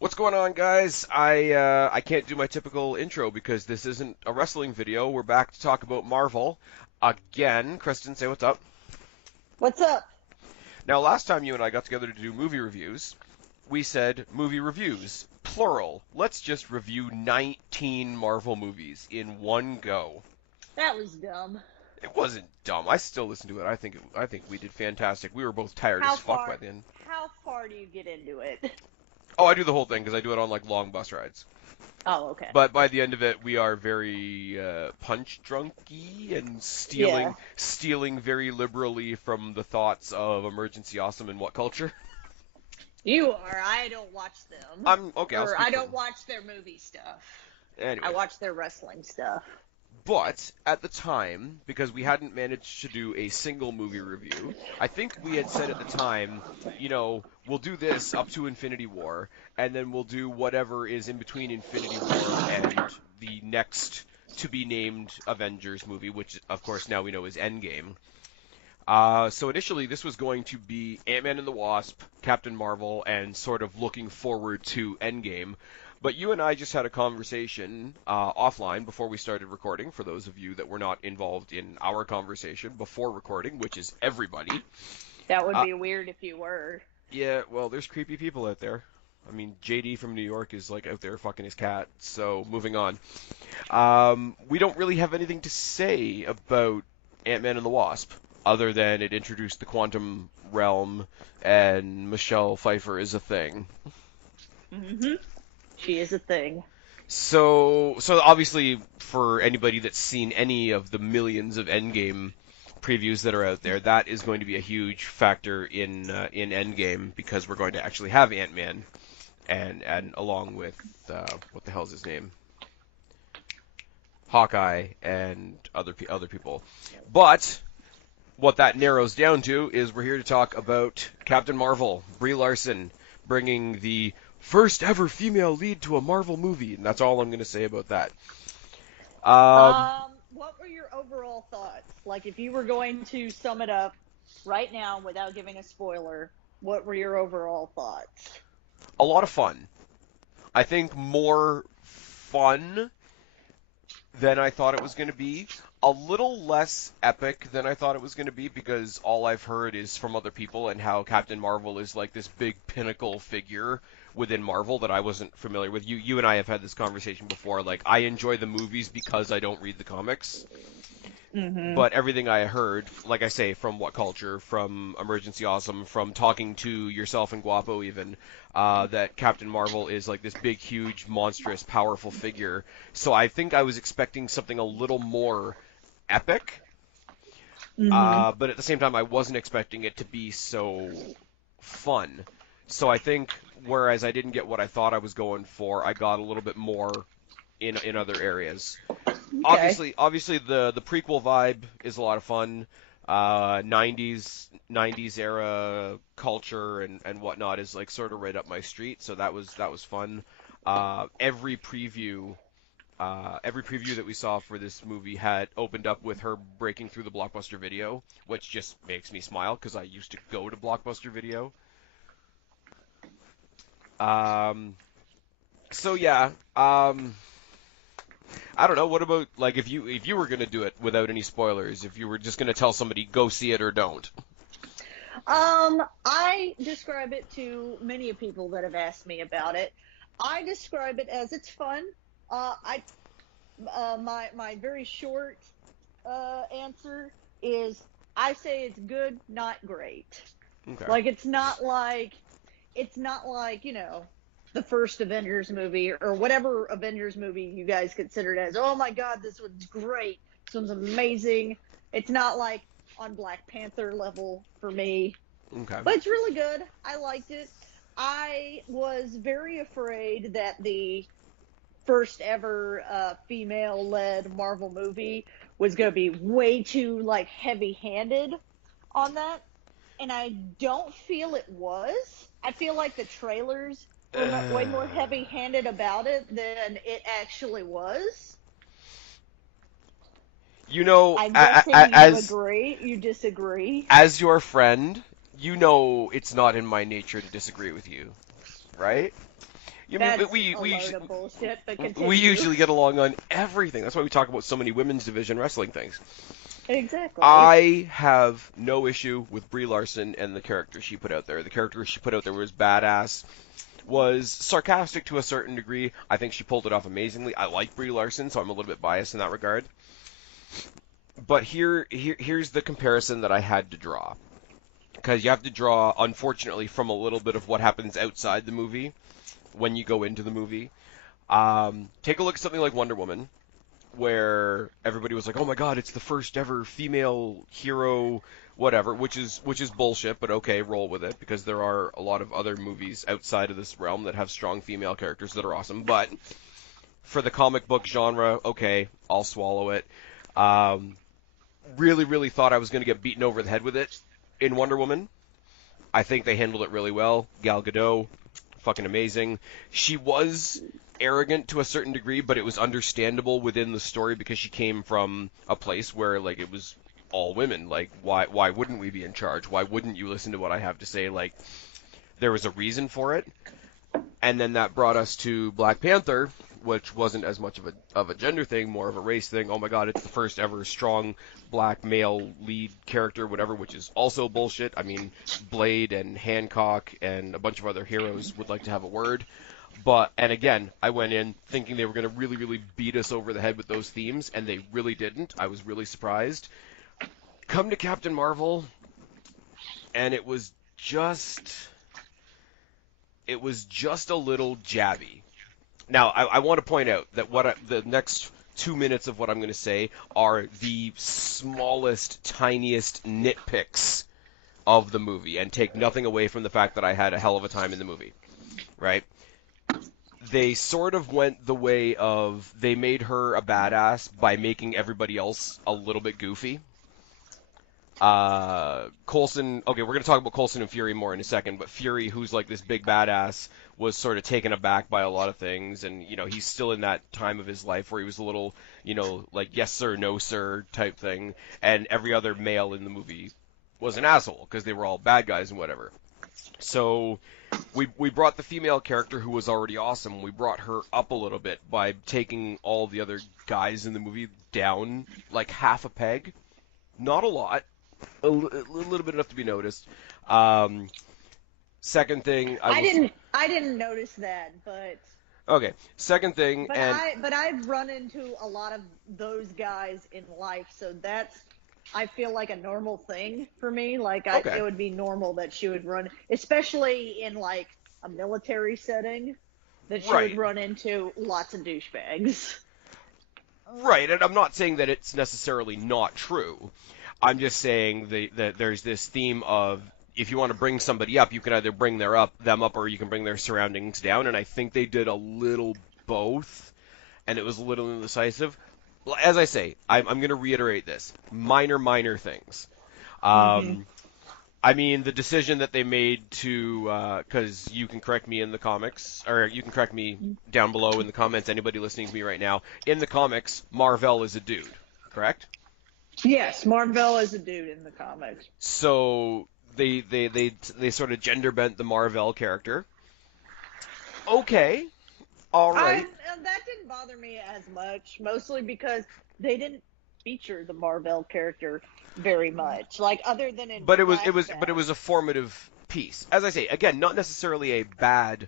What's going on, guys? I can't do my typical intro because this isn't a wrestling video. We're back to talk about Marvel again. Kristen, say what's up. What's up? Now, last time you and I got together to do movie reviews, we said movie reviews, plural. Let's just review 19 Marvel movies in one go. That was dumb. It wasn't dumb. I still listen to it. I think we did fantastic. We were both tired as fuck by the end. How far do you get into it? Oh, I do the whole thing because I do it on like long bus rides. Oh, okay. But by the end of it, we are very punch drunky and stealing very liberally from the thoughts of Emergency Awesome and What Culture. You are. I don't watch them. I'm okay. I don't watch their movie stuff. Anyway. I watch their wrestling stuff. But at the time, because we hadn't managed to do a single movie review, I think we had said at the time, we'll do this up to Infinity War, and then we'll do whatever is in between Infinity War and the next to-be-named Avengers movie, which, of course, now we know is Endgame. So initially, this was going to be Ant-Man and the Wasp, Captain Marvel, and sort of looking forward to Endgame. But you and I just had a conversation offline before we started recording, for those of you that were not involved in our conversation before recording, which is everybody. That would be weird if you were. Yeah, well, there's creepy people out there. I mean, JD from New York is like out there fucking his cat, so moving on. We don't really have anything to say about Ant-Man and the Wasp, other than it introduced the quantum realm and Michelle Pfeiffer is a thing. Mm-hmm. She is a thing. So obviously, for anybody that's seen any of the millions of Endgame previews that are out there, that is going to be a huge factor in Endgame, because we're going to actually have Ant-Man, and along with what the hell's his name, Hawkeye, and other people. But what that narrows down to is we're here to talk about Captain Marvel, Brie Larson, bringing the first ever female lead to a Marvel movie, and that's all I'm going to say about that. What were your overall thoughts? Like, if you were going to sum it up right now without giving a spoiler, what were your overall thoughts? A lot of fun. I think more fun than I thought it was going to be. A little less epic than I thought it was going to be, because all I've heard is from other people and how Captain Marvel is like this big pinnacle figure within Marvel that I wasn't familiar with. You and I have had this conversation before. Like, I enjoy the movies because I don't read the comics. Mm-hmm. But everything I heard, like I say, from What Culture, from Emergency Awesome, from talking to yourself and Guapo even, that Captain Marvel is like this big, huge, monstrous, powerful figure. So I think I was expecting something a little more epic. Mm-hmm. But at the same time, I wasn't expecting it to be so fun. So I think, whereas I didn't get what I thought I was going for, I got a little bit more in other areas. Okay. Obviously, the prequel vibe is a lot of fun. 90s era culture and whatnot is like sort of right up my street, so that was fun. Every preview that we saw for this movie had opened up with her breaking through the Blockbuster Video, which just makes me smile because I used to go to Blockbuster Video. So yeah. I don't know. What about, like, if you were gonna do it without any spoilers? If you were just gonna tell somebody go see it or don't? I describe it to many people that have asked me about it. I describe it as it's fun. My very short answer is I say it's good, not great. Okay. Like, it's not like the first Avengers movie or whatever Avengers movie you guys considered as, oh my god, this one's great, this one's amazing. It's not like on Black Panther level for me. Okay. But it's really good. I liked it. I was very afraid that the first ever female-led Marvel movie was going to be way too, like, heavy-handed on that. And I don't feel it was. I feel like the trailers were way more heavy-handed about it than it actually was. I'm guessing you agree. You disagree. As your friend, it's not in my nature to disagree with you, right? That's we a load of bullshit, but we continue. usually get along on everything. That's why we talk about so many women's division wrestling things. Exactly. I have no issue with Brie Larson and the character she put out there. The character she put out there was badass, was sarcastic to a certain degree. I think she pulled it off amazingly. I like Brie Larson, so I'm a little bit biased in that regard. But here's the comparison that I had to draw. Because you have to draw, unfortunately, from a little bit of what happens outside the movie when you go into the movie. Take a look at something like Wonder Woman, where everybody was like, "Oh my God, it's the first ever female hero," whatever, which is bullshit, but okay, roll with it, because there are a lot of other movies outside of this realm that have strong female characters that are awesome. But for the comic book genre, okay, I'll swallow it. Really thought I was going to get beaten over the head with it in Wonder Woman. I think they handled it really well. Gal Gadot, fucking amazing. She was arrogant to a certain degree, but it was understandable within the story because she came from a place where, like, it was all women. Like, why wouldn't we be in charge? Why wouldn't you listen to what I have to say? Like, there was a reason for it. And then that brought us to Black Panther, which wasn't as much of a gender thing, more of a race thing. Oh my God, it's the first ever strong black male lead character, whatever, which is also bullshit. I mean, Blade and Hancock and a bunch of other heroes would like to have a word. And again, I went in thinking they were going to really beat us over the head with those themes, and they really didn't. I was really surprised. Come to Captain Marvel, and it was just a little jabby. Now, I want to point out that the next 2 minutes of what I'm going to say are the smallest, tiniest nitpicks of the movie, and take nothing away from the fact that I had a hell of a time in the movie, right? They sort of went the way of, they made her a badass by making everybody else a little bit goofy. Coulson, okay, we're going to talk about Coulson and Fury more in a second, but Fury, who's like this big badass, was sort of taken aback by a lot of things, and, you know, he's still in that time of his life where he was a little, you know, like, yes sir, no sir type thing, and every other male in the movie was an asshole, because they were all bad guys and whatever. So, we brought the female character, who was already awesome, we brought her up a little bit by taking all the other guys in the movie down, like, half a peg. Not a lot. A little bit enough to be noticed. Second thing, I didn't notice that, but okay. Second thing, but I've run into a lot of those guys in life, so that's, I feel like, a normal thing for me. Like, it would be normal that she would run, especially in like a military setting, that she would run into lots of douchebags. Right, and I'm not saying that it's necessarily not true. I'm just saying that there's this theme of, if you want to bring somebody up, you can either bring them up or you can bring their surroundings down, and I think they did a little both, and it was a little indecisive. As I say, I'm going to reiterate this. Minor things. I mean, the decision that they made to, because you can correct me in the comics, or you can correct me down below in the comments, anybody listening to me right now, in the comics, Mar-Vell is a dude, correct? Yes, Mar-Vell is a dude in the comics. So they sort of gender bent the Mar-Vell character. Okay, all right. That didn't bother me as much, mostly because they didn't feature the Mar-Vell character very much, like, other than in. But it was a formative piece. As I say, again, not necessarily a bad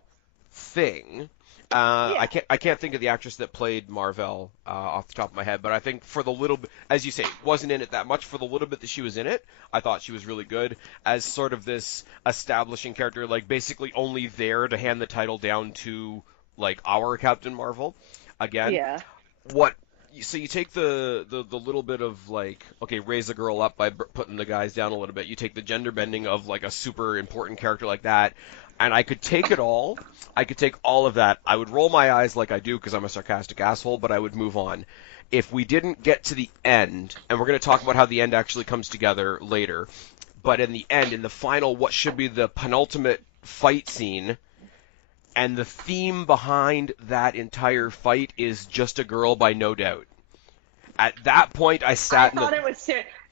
thing. I can't think of the actress that played Mar-Vell off the top of my head, but I think for the little bit, as you say, wasn't in it that much. For the little bit that she was in it, I thought she was really good as sort of this establishing character, like basically only there to hand the title down to, like, our Captain Marvel. Again, so you take the little bit of, like, okay, raise a girl up by putting the guys down a little bit. You take the gender bending of, like, a super important character like that, and I could take it all. I could take all of that. I would roll my eyes like I do because I'm a sarcastic asshole, but I would move on. If we didn't get to the end, and we're going to talk about how the end actually comes together later, but in the end, in the final, what should be the penultimate fight scene, and the theme behind that entire fight is Just a Girl by No Doubt. At that point, I thought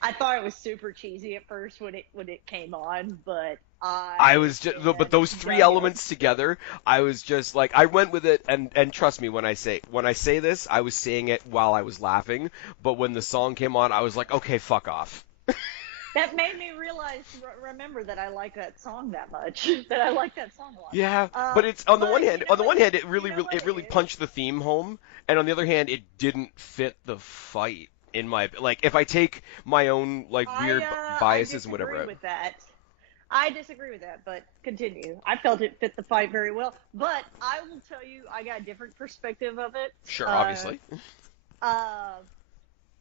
I thought it was super cheesy at first when it came on, but I I was just, but have those three dug it. elements together, I was just like, I went with it, and trust me when I say this, I was saying it while I was laughing, but when the song came on, I was like, okay, fuck off. That made me remember that I like that song that much. That I like that song a lot. Yeah, but it's on the one But hand, it you really, know really, what it it really is? punched the theme home, and on the other hand, it didn't fit the fight. In my like, if I take my own like weird I biases and disagree whatever, with that. I disagree with that, but continue. I felt it fit the fight very well, but I will tell you, I got a different perspective of it. sure, Uh, obviously. uh,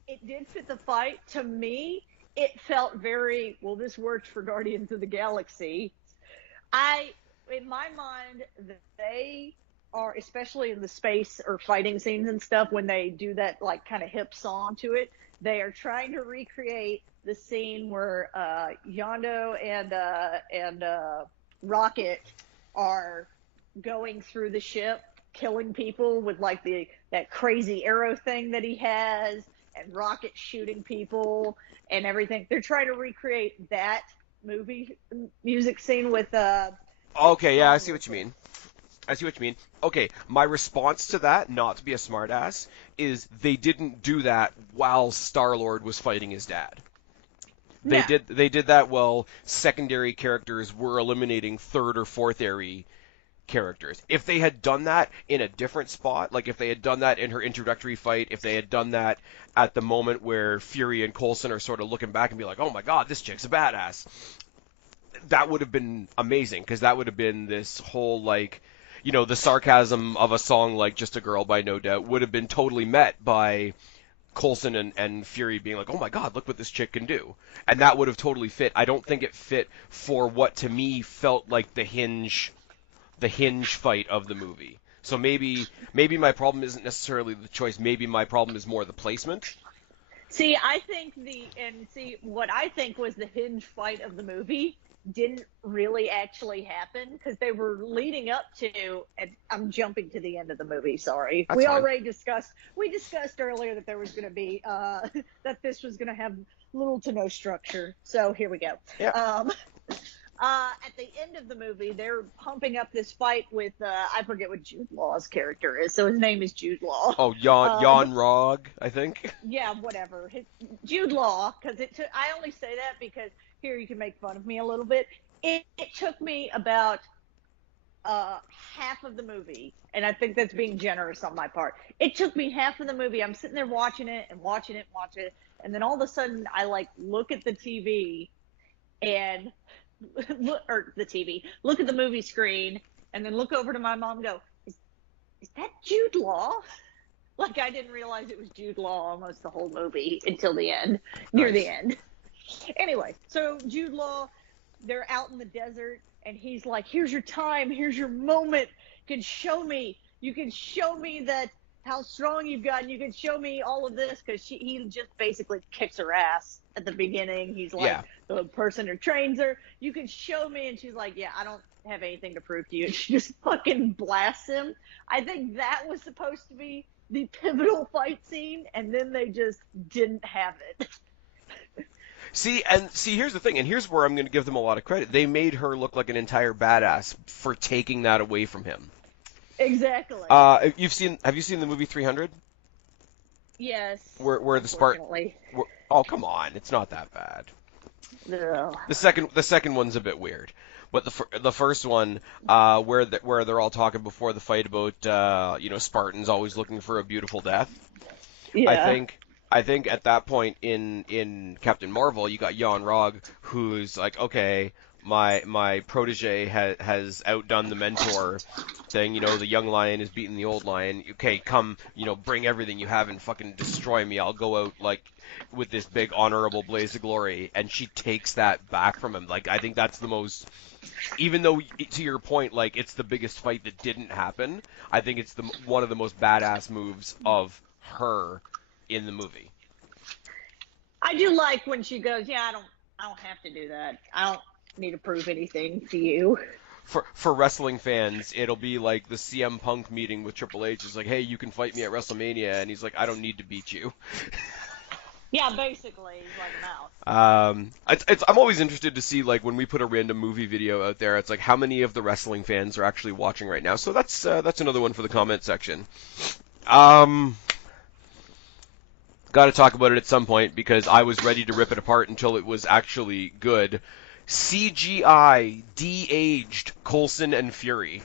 it did fit the fight. To me, it felt very well. This worked for Guardians of the Galaxy. I, in my mind, they are, especially in the space or fighting scenes and stuff, when they do that like kind of hip song to it, they are trying to recreate the scene where Yondo and Rocket are going through the ship, killing people with like that crazy arrow thing that he has, and Rocket shooting people and everything. They're trying to recreate that movie music scene with that Okay, yeah, I song see with what you it. mean. I see what you mean. Okay, my response to that, not to be a smartass, is they didn't do that while Star-Lord was fighting his dad. No. They did that while secondary characters were eliminating third or fourth area characters. If they had done that in a different spot, like if they had done that in her introductory fight, if they had done that at the moment where Fury and Coulson are sort of looking back and be like, "Oh my God, this chick's a badass," that would have been amazing because that would have been this whole like, the sarcasm of a song like "Just a Girl" by No Doubt would have been totally met by Coulson and Fury being like, "Oh my God, look what this chick can do," and that would have totally fit. I don't think it fit for what to me felt like the hinge fight of the movie. So maybe my problem isn't necessarily the choice. Maybe my problem is more the placement. See, see what I think was the hinge fight of the movie didn't really actually happen because they were leading up to, and I'm jumping to the end of the movie, sorry. That's fine. We discussed earlier that there was going to be that this was going to have little to no structure. So here we go. Yeah. At the end of the movie, they're pumping up this fight with I forget what Jude Law's character is, so his name is Jude Law. Oh, Jan Rog, I think. Yeah, whatever. Jude Law, because I only say that because here you can make fun of me a little bit. It took me about half of the movie, and I think that's being generous on my part. It took me half of the movie. I'm sitting there watching it, and then all of a sudden I like look at the TV and look at the movie screen, and then look over to my mom and go, is that Jude Law? Like, I didn't realize it was Jude Law almost the whole movie until the end, near the end. Anyway, so Jude Law, they're out in the desert, and he's like, here's your time, here's your moment. You can show me that how strong you've gotten. You can show me all of this, because he just basically kicks her ass at the beginning. He's like, the person who trains her. You can show me, and she's like, yeah, I don't have anything to prove to you. And she just fucking blasts him. I think that was supposed to be the pivotal fight scene, and then they just didn't have it. See, here's the thing, and here's where I'm going to give them a lot of credit. They made her look like an entire badass for taking that away from him. Exactly. Have you seen the movie 300? Yes. Where the Spartan? Oh, come on, it's not that bad. No. The second one's a bit weird, but the first one, where they're all talking before the fight about Spartans always looking for a beautiful death. Yeah. I think at that point in Captain Marvel, you got Jan Rog, who's like, okay, my protege has outdone the mentor thing. The young lion is beating the old lion. Okay, come, bring everything you have and fucking destroy me. I'll go out like with this big honorable blaze of glory. And she takes that back from him. Like, I think that's the most, even though to your point, like it's the biggest fight that didn't happen. I think it's one of the most badass moves of her in the movie. I do like when she goes, yeah, I don't have to do that. I don't need to prove anything to you. For wrestling fans, it'll be like the CM Punk meeting with Triple H. It's like, hey, you can fight me at WrestleMania, and he's like, I don't need to beat you. Yeah, basically, he's like an out. I'm always interested to see like when we put a random movie video out there, it's like how many of the wrestling fans are actually watching right now. So that's another one for the comment section. Um, Got to talk about it at some point because I was ready to rip it apart until it was actually good. CGI de-aged Coulson and Fury.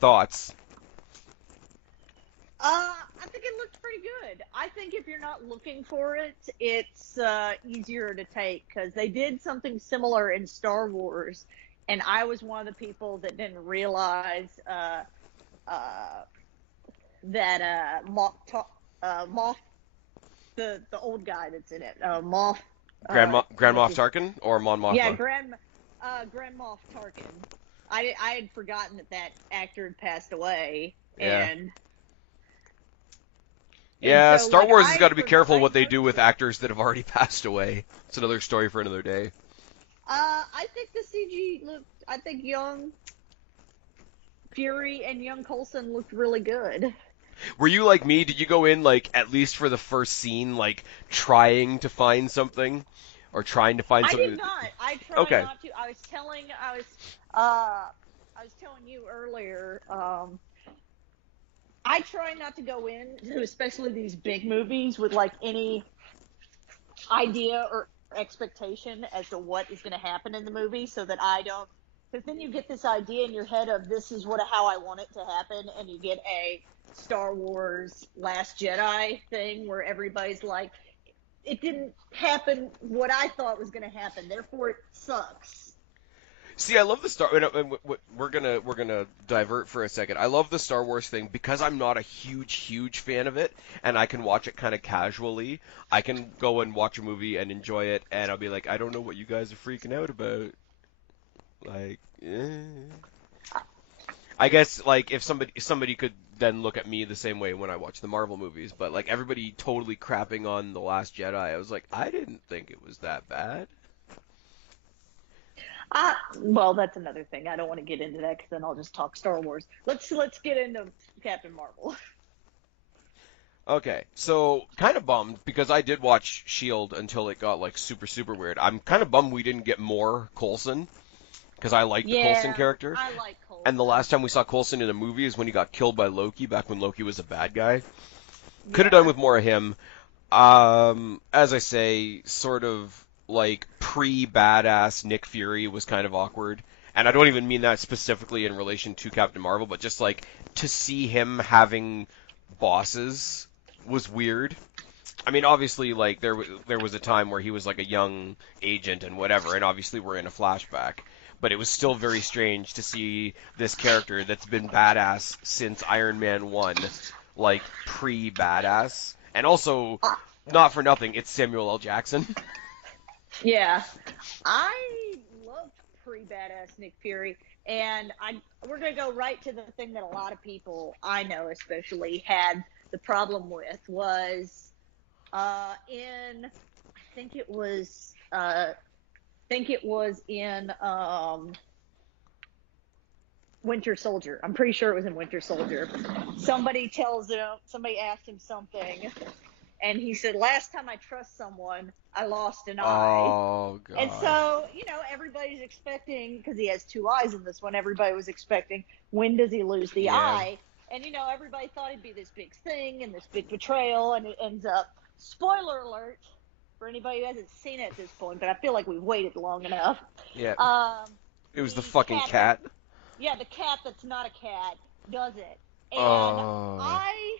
Thoughts? I think it looked pretty good. I think if you're not looking for it, it's easier to take because they did something similar in Star Wars, and I was one of the people that didn't realize that Moff, the old guy that's in it, Moff. Grand Moff Tarkin or Mon Mothma? Yeah, Grand Moff Tarkin. I had forgotten that actor had passed away, Yeah. and Yeah, so, Star like, Wars has got to be I careful what they do noticed with it. actors that have already passed away. It's another story for another day. I think the CG looked. I think young Fury and young Coulson looked really good. Were you like me? Did you go in like at least for the first scene, like trying to find something, or trying to find I did something? not. I try Okay. not to. I was telling you earlier. I try not to go in to especially these big movies with like any idea or expectation as to what is going to happen in the movie, so that I don't. Because then you get this idea in your head of this is how I want it to happen, and you get a Star Wars Last Jedi thing where everybody's like, it didn't happen what I thought was going to happen, therefore it sucks. See, I love the Star. We're gonna divert for a second. I love the Star Wars thing because I'm not a huge fan of it, and I can watch it kind of casually. I can go and watch a movie and enjoy it, and I'll be like, I don't know what you guys are freaking out about. Like, I guess like if somebody could then look at me the same way when I watch the Marvel movies, but like everybody totally crapping on The Last Jedi, I was like, I didn't think it was that bad. Well, that's another thing. I don't want to get into that because then I'll just talk Star Wars. Let's get into Captain Marvel. Okay, so kind of bummed because I did watch Shield until it got like super weird. I'm kind of bummed we didn't get more Coulson because I like the Coulson Yeah, character. I like And the last Colson. time we saw Coulson in a movie is when he got killed by Loki back when Loki was a bad guy. Could have done Yeah. with more of him. As I say, sort of like pre-badass Nick Fury was kind of awkward. And I don't even mean that specifically in relation to Captain Marvel, but just like to see him having bosses was weird. I mean, obviously, like there was a time where he was like a young agent and whatever, and obviously we're in a flashback. But it was still very strange to see this character that's been badass since Iron Man 1, like pre-badass, and also Uh, not for nothing, it's Samuel L. Jackson. yeah. I loved pre-badass Nick Fury, and we're gonna go right to the thing that a lot of people I know especially had the problem with was in I think it was in Winter Soldier. I'm pretty sure it was in Winter Soldier. Somebody asked him something, and he said, "Last time I trust someone, I lost an eye." Oh And God. so, everybody's expecting, because he has two eyes in this one, everybody was expecting, when does he lose the Yeah. eye? And, everybody thought it'd be this big thing and this big betrayal, and it ends up, spoiler alert, for anybody who hasn't seen it at this point, but I feel like we've waited long enough. Yeah. Um, It was the the fucking cat. the cat that's not a cat does it. And Oh. I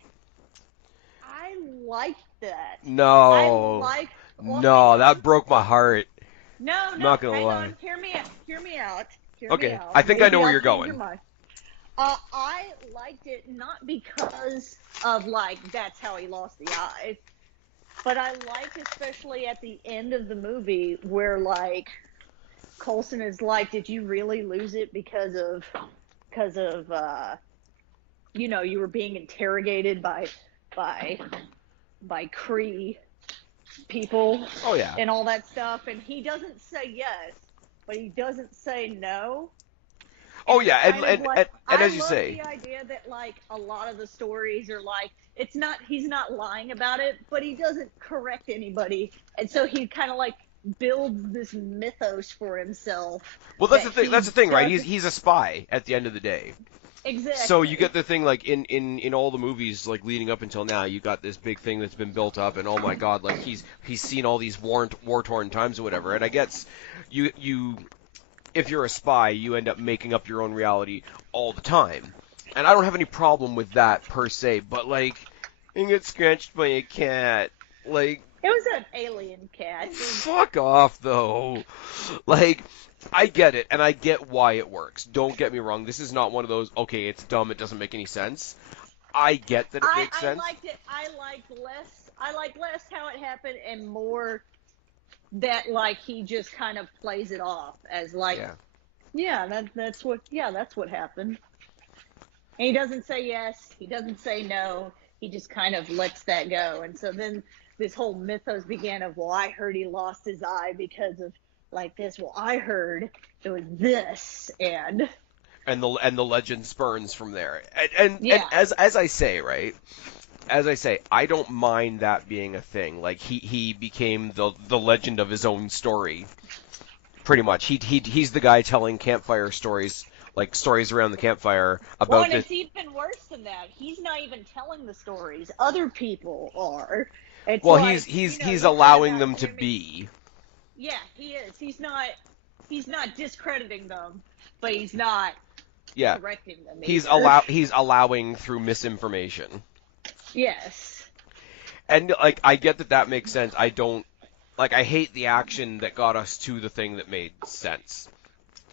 liked that. I No. like, well, hang No, on. that broke my heart. No, I'm no, not gonna hang lie. on. Hear me out. Hear me out. Hear me Okay, out. I think I know Maybe where I'll you're change your going. mind. I liked it not because of like that's how he lost the eye, but I liked especially at the end of the movie where like Coulson is like, "Did you really lose it because of you were being interrogated by by Kree people Oh yeah. and all that stuff?" And he doesn't say yes, but he doesn't say no. Oh it's yeah, kind of like and I as you love say, the idea that like a lot of the stories are like it's not he's not lying about it, but he doesn't correct anybody, and so he kind of like builds this mythos for himself well, that's that the thing. he That's the thing, right? does He's a spy at the end of the day. So you exactly. get the thing like in all the movies like leading up until now, you got this big thing that's been built up, and oh my god, like he's seen all these war torn times or whatever. And I guess you if you're a spy, you end up making up your own reality all the time. And I don't have any problem with that per se, but like you get scratched by a cat, like It was an alien cat. fuck off though. Like I get it, and I get why it works. Don't get me wrong. This is not one of those, okay, it's dumb, it doesn't make any sense. I get that it makes I sense. liked it. I like less how it happened and more that like he just kind of plays it off as like Yeah. that's what happened. And he doesn't say yes, he doesn't say no, he just kind of lets that go. And so then this whole mythos began of, well, I heard he lost his eye because of like this. Well, I heard it was this, and And the legend spurns from there. And yeah, as I say, right? As I say, I don't mind that being a thing. Like he became the legend of his own story. Pretty much. He's the guy telling campfire stories, like stories around the campfire well, about and this. it's even worse than that. He's not even telling the stories. Other people are. It's Well, like, he's you heard allowing about them to Jimmy. be. Yeah, he is. He's not discrediting them, but he's not Yeah. correcting them He's either. he's allowing through misinformation. Yes. And like I get that makes sense. I don't like I hate the action that got us to the thing that made sense.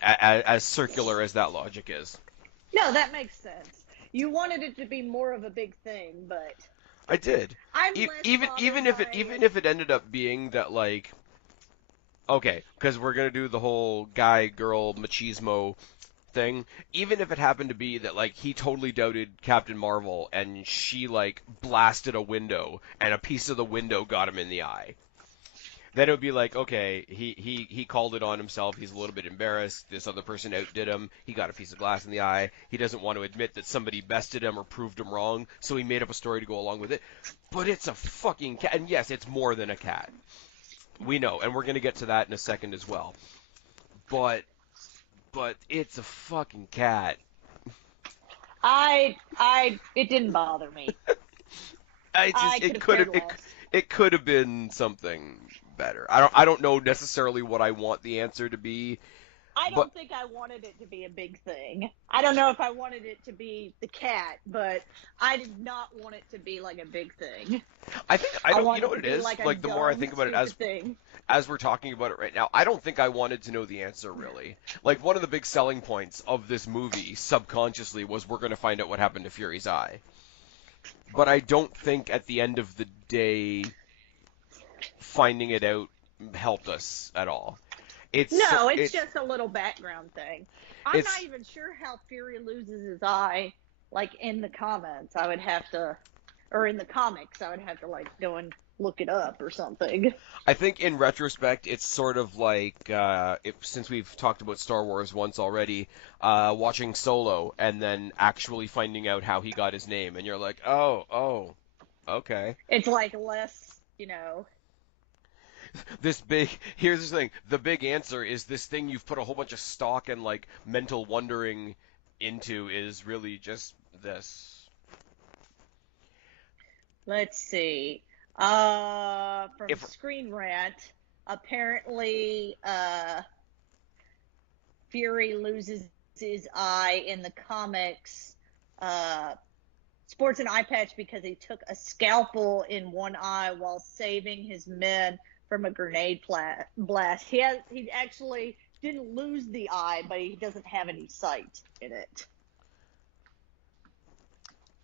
As circular as that logic is. No, that makes sense. You wanted it to be more of a big thing, but I did. I'm less Even bothered if by it ended up being that like okay, because we're gonna do the whole guy girl machismo thing. Even if it happened to be that like he totally doubted Captain Marvel and she like blasted a window and a piece of the window got him in the eye. Then it would be like, okay, he called it on himself. He's a little bit embarrassed. This other person outdid him. He got a piece of glass in the eye. He doesn't want to admit that somebody bested him or proved him wrong, so he made up a story to go along with it. But it's a fucking cat. And yes, it's more than a cat. We know, and we're going to get to that in a second as well. But it's a fucking cat. it didn't bother me. I I just could have cared less. it could have been something better. I don't know necessarily what I want the answer to be, I but don't think I wanted it to be a big thing. I don't know if I wanted it to be the cat, but I did not want it to be like a big thing. I think I don't. You wanted know what to it be is? like a Like the more I dumb, think about it stupid thing. as we're talking about it right now, I don't think I wanted to know the answer really. Like one of the big selling points of this movie subconsciously was we're going to find out what happened to Fury's eye. But I don't think at the end of the day finding it out helped us at all. No, it's just a little background thing. I'm not it's even sure how Fury loses his eye, like in the comments. I would have to, or in the comics, I would have to like go and look it up or something. I think in retrospect, it's sort of like since we've talked about Star Wars once already, watching Solo and then actually finding out how he got his name, and you're like, oh, okay. It's like less, Here's the thing: the big answer is this thing you've put a whole bunch of stock and like mental wondering into is really just this. Let's see. From If Screen Rant, apparently, Fury loses his eye in the comics. Sports an eye patch because he took a scalpel in one eye while saving his men from a grenade blast. He actually didn't lose the eye, but he doesn't have any sight in it.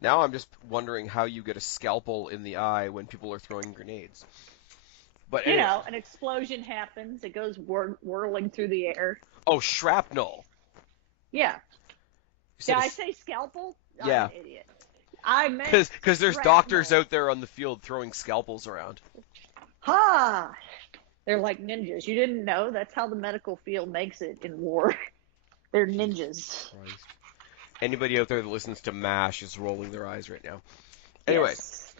now I'm just wondering how you get a scalpel in the eye when people are throwing grenades. But anyway. An explosion happens. It goes whirling through the air. Oh, shrapnel. Yeah. Did I say scalpel? Yeah. I'm an idiot. I meant because there's doctors out there on the field throwing scalpels around. They're like ninjas. You didn't know? That's how the medical field makes it in war. They're ninjas. Christ. Anybody out there that listens to MASH is rolling their eyes right now. Anyway. Yes.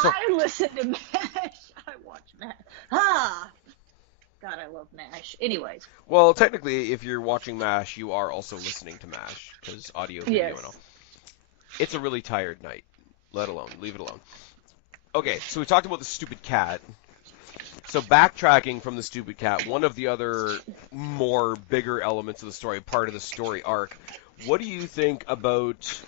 So, I listen to MASH. I watch MASH. Ah! God, I love MASH. Anyways. well, technically, if you're watching MASH, you are also listening to MASH, because audio, video, Yes. and all. It's a really tired night. Leave it alone. Okay, so we talked about the stupid cat. So backtracking from the stupid cat, one of the other more bigger elements of the story, part of the story arc, what do you think about,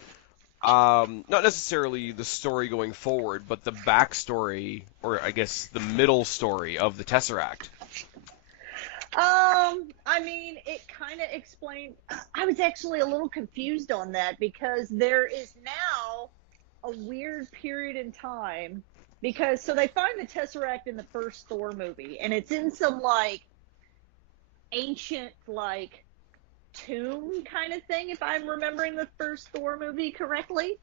not necessarily the story going forward, but the backstory, or I guess the middle story of the Tesseract? I mean, it kind of explained. I was actually a little confused on that because there is now a weird period in time because so they find the Tesseract in the first Thor movie and it's in some like ancient like tomb kind of thing if I'm remembering the first Thor movie correctly.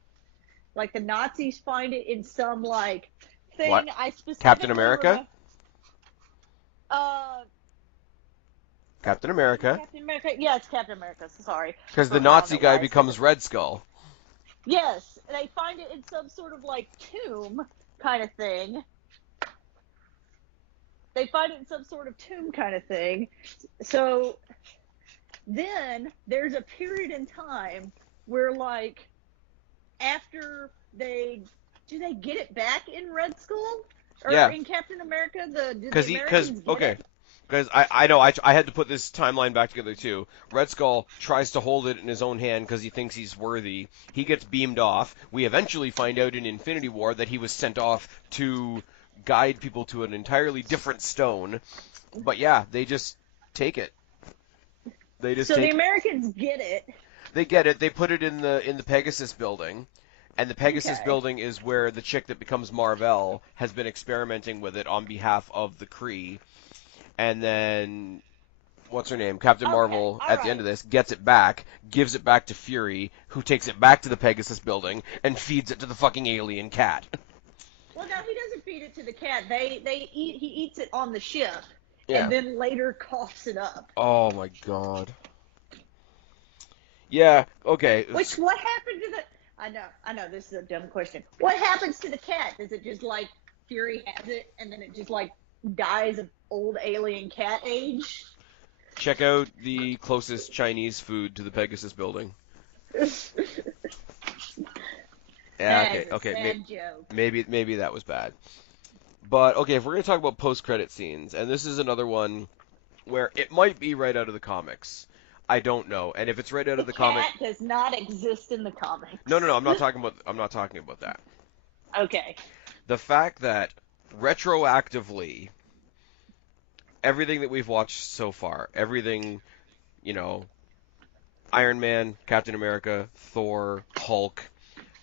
Like the Nazis find it in some like thing. What? I specifically Captain America? Captain America. Captain America. Yeah, it's Captain America. Sorry. Because the Nazi guy becomes Red Skull. Yes, they find it in some sort of like tomb kind of thing. So then there's a period in time where like after do they get it back in Red Skull or Yeah. in Captain America? Because I know, I had to put this timeline back together too. Red Skull tries to hold it in his own hand because he thinks he's worthy. He gets beamed off. We eventually find out in Infinity War that he was sent off to guide people to an entirely different stone. But yeah, they just take it. The Americans get it. They get it. They put it in the Pegasus building. And the Pegasus Okay. building is where the chick that becomes Mar-Vell has been experimenting with it on behalf of the Kree. And then, what's her name? Captain Marvel, at the end of this, gets it back, gives it back to Fury, who takes it back to the Pegasus building, and feeds it to the fucking alien cat. Well, no, he doesn't feed it to the cat. He eats it on the ship, Yeah. and then later coughs it up. Oh my god. Yeah, okay. What happened to the... I know, this is a dumb question. What happens to the cat? Does it just, like, Fury has it, and then it just, like, dies of old alien cat age? Check out the closest Chinese food to the Pegasus building. Yeah, okay. Maybe that was bad. But, okay, if we're going to talk about post-credit scenes, and this is another one where it might be right out of the comics. I don't know. And if it's right out of the comic... The cat does not exist in the comics. No, I'm not talking about that. Okay. The fact that retroactively everything that we've watched so far, everything, Iron Man, Captain America, Thor, Hulk,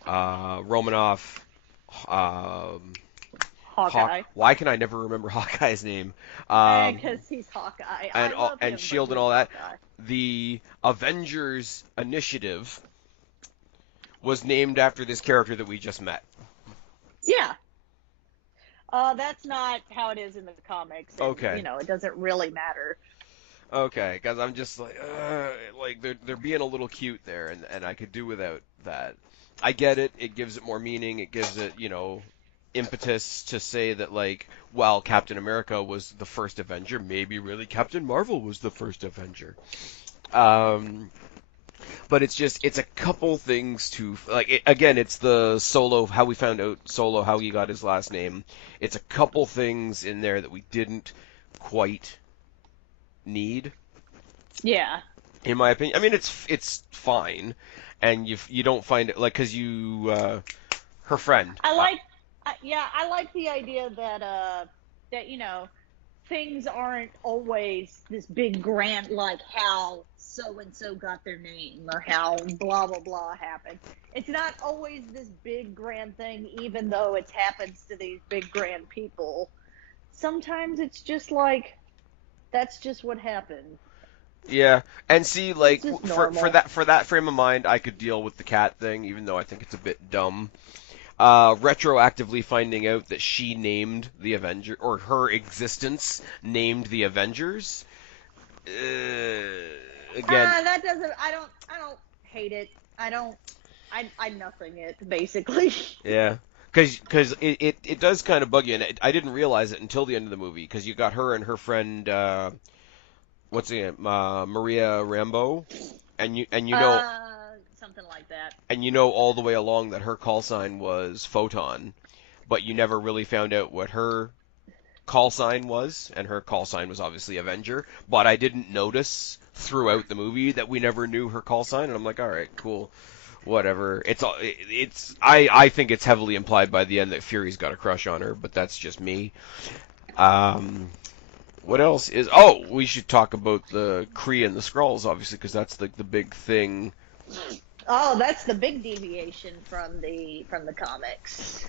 Romanoff, Hawkeye. Why can I never remember Hawkeye's name? Because he's Hawkeye. And Shield and all that. Hawkeye. The Avengers Initiative was named after this character that we just met. Yeah. That's not how it is in the comics. And, Okay. It doesn't really matter. Okay, because I'm just like they're being a little cute there, and I could do without that. I get it. It gives it more meaning. It gives it, impetus to say that, like, while Captain America was the first Avenger, maybe really Captain Marvel was the first Avenger. But it's a couple things to, like, again, it's the Solo, how we found out Solo, how he got his last name. It's a couple things in there that we didn't quite need. Yeah. In my opinion. I mean, it's fine, and you don't find it, like, because her friend. I like the idea that things aren't always this big grand, like how so and so got their name or how blah blah blah happened. It's not always this big grand thing, even though it happens to these big grand people. Sometimes it's just like that's just what happened. Yeah, and see, like, for that frame of mind, I could deal with the cat thing, even though I think it's a bit dumb. Retroactively finding out that she named the Avenger, or her existence named the Avengers. again, That doesn't. I don't hate it. I nothing it basically. yeah. Because it does kind of bug you, and I didn't realize it until the end of the movie, because you got her and her friend, what's the name, Maria Rambeau, and you know Something like that. and you know all the way along that her call sign was Photon, but you never really found out what her call sign was, and her call sign was obviously Avenger, but I didn't notice throughout the movie that we never knew her call sign, and I'm like, all right, cool, whatever. I think it's heavily implied by the end that Fury's got a crush on her, but that's just me. What else is? Oh, we should talk about the Kree and the Skrulls, obviously, because that's the big thing. Oh, that's the big deviation from the comics.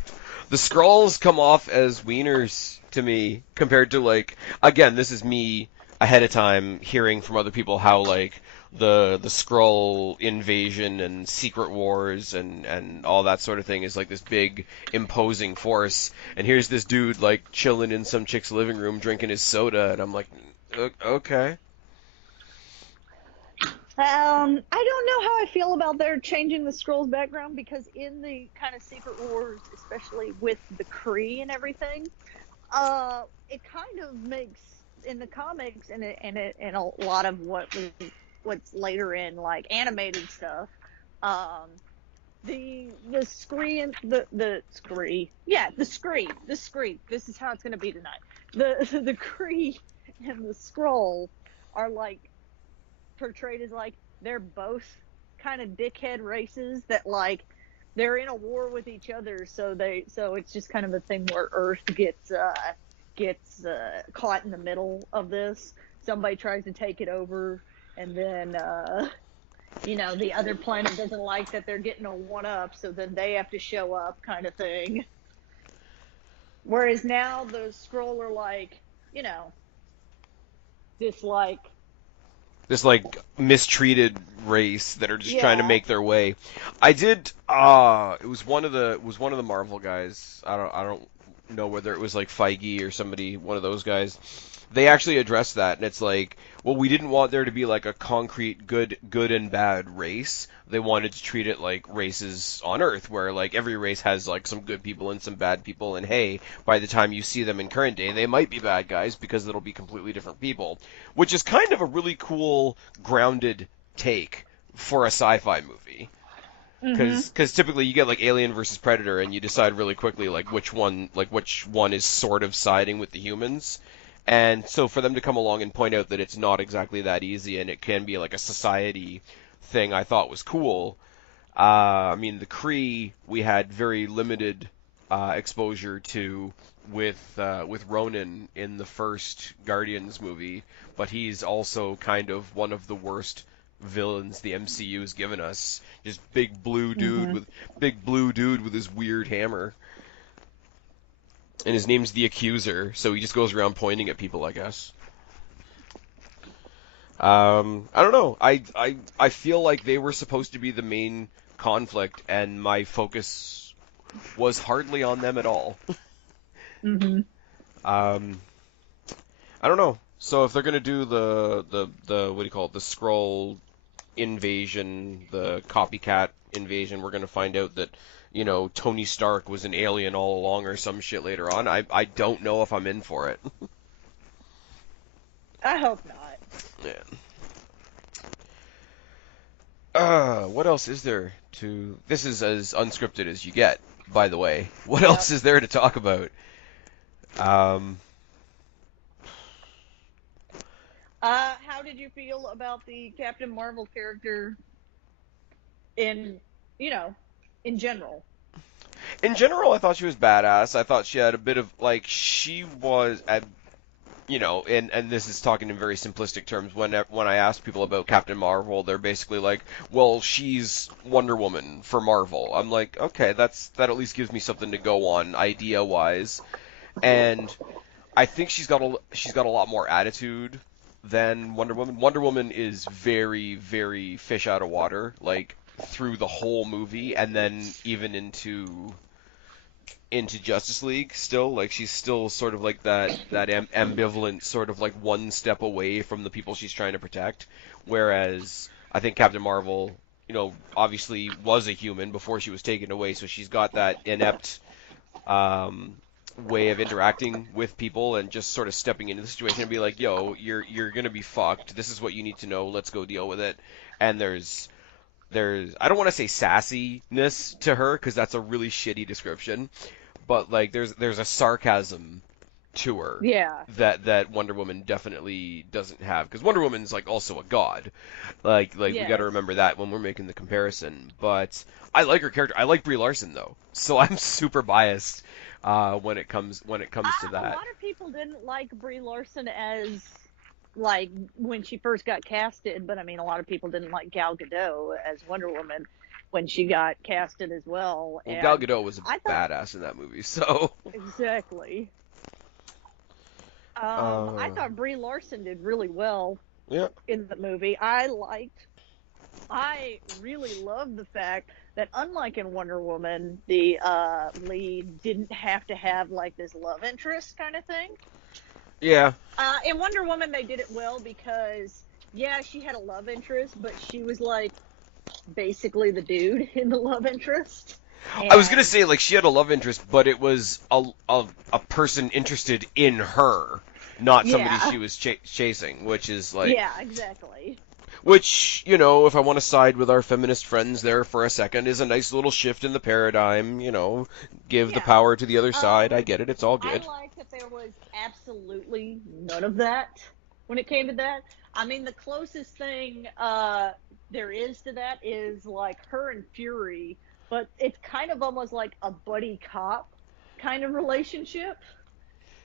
The Skrulls come off as wieners to me compared to, like, again, this is me ahead of time hearing from other people how, like, the Skrull invasion and Secret Wars and all that sort of thing is like this big imposing force, and here's this dude like chilling in some chick's living room drinking his soda, and I'm like, okay. I don't know how I feel about their changing the Skrulls background, because in the kind of Secret Wars, especially with the Kree and everything, it kind of makes in the comics and a lot of what's later in like animated stuff, the Scree this is how it's gonna be tonight. The Kree and the Skrull are like portrayed as like they're both kind of dickhead races that like they're in a war with each other, so it's just kind of a thing where Earth gets caught in the middle of this. Somebody tries to take it over, and then the other planet doesn't like that they're getting a one up, so then they have to show up, kind of thing. Whereas now the Skrull are like, this mistreated race that are just trying to make their way. I did. It was one of the Marvel guys. I don't know whether it was like Feige or somebody, one of those guys. They actually addressed that, and it's like, well, we didn't want there to be like a concrete good and bad race. They wanted to treat it like races on Earth, where like every race has like some good people and some bad people, and hey, by the time you see them in current day, they might be bad guys because it'll be completely different people, which is kind of a really cool grounded take for a sci-fi movie. Because typically you get like Alien versus Predator, and you decide really quickly like which one is sort of siding with the humans. And so for them to come along and point out that it's not exactly that easy, and it can be like a society thing, I thought was cool. I mean, the Kree we had very limited exposure to with Ronan in the first Guardians movie, but he's also kind of one of the worst villains the MCU's given us. Just big blue dude with his weird hammer. And his name's the Accuser, so he just goes around pointing at people, I guess. I don't know. I feel like they were supposed to be the main conflict, and my focus was hardly on them at all. I don't know. So if they're gonna do the what do you call it, the Skrull invasion, the copycat invasion, we're gonna find out that Tony Stark was an alien all along or some shit later on. I don't know if I'm in for it. I hope not. Yeah. What else is there to... This is as unscripted as you get, by the way. What else is there to talk about? How did you feel about the Captain Marvel character in general? In general, I thought she was badass. I thought she had a bit of, like, she was, and this is talking in very simplistic terms, when I ask people about Captain Marvel, they're basically like, well, she's Wonder Woman for Marvel. I'm like, okay, that at least gives me something to go on, idea-wise. And I think she's got a lot more attitude than Wonder Woman. Wonder Woman is very, very fish out of water, like, through the whole movie, and then even into into Justice League still. Like, she's still sort of like that ambivalent sort of like one step away from the people she's trying to protect. Whereas I think Captain Marvel, obviously was a human before she was taken away, so she's got that inept way of interacting with people and just sort of stepping into the situation and be like, yo, you're gonna be fucked. This is what you need to know. Let's go deal with it. And there's I don't want to say sassiness to her because that's a really shitty description, but like there's a sarcasm to her Yeah. that Wonder Woman definitely doesn't have, because Wonder Woman's like also a god. Like we got to remember that when we're making the comparison. But I like her character. I like Brie Larson though, so I'm super biased when it comes to that. A lot of people didn't like Brie Larson as like when she first got casted, but I mean a lot of people didn't like Gal Gadot as Wonder Woman when she got casted as well. Well, Gal Gadot was a badass in that movie, so exactly. I thought Brie Larson did really well in the movie. I really loved the fact that unlike in Wonder Woman, the lead didn't have to have like this love interest kind of thing. Yeah. In Wonder Woman, they did it well because, yeah, she had a love interest, but she was like basically the dude in the love interest. And I was gonna say, like, she had a love interest, but it was a person interested in her, not somebody she was chasing, which is like... Yeah, exactly. Which, if I want to side with our feminist friends there for a second, is a nice little shift in the paradigm, give the power to the other side. I get it, it's all good. I like that there was absolutely none of that when it came to that. I mean, the closest thing there is to that is, like, her and Fury, but it's kind of almost like a buddy cop kind of relationship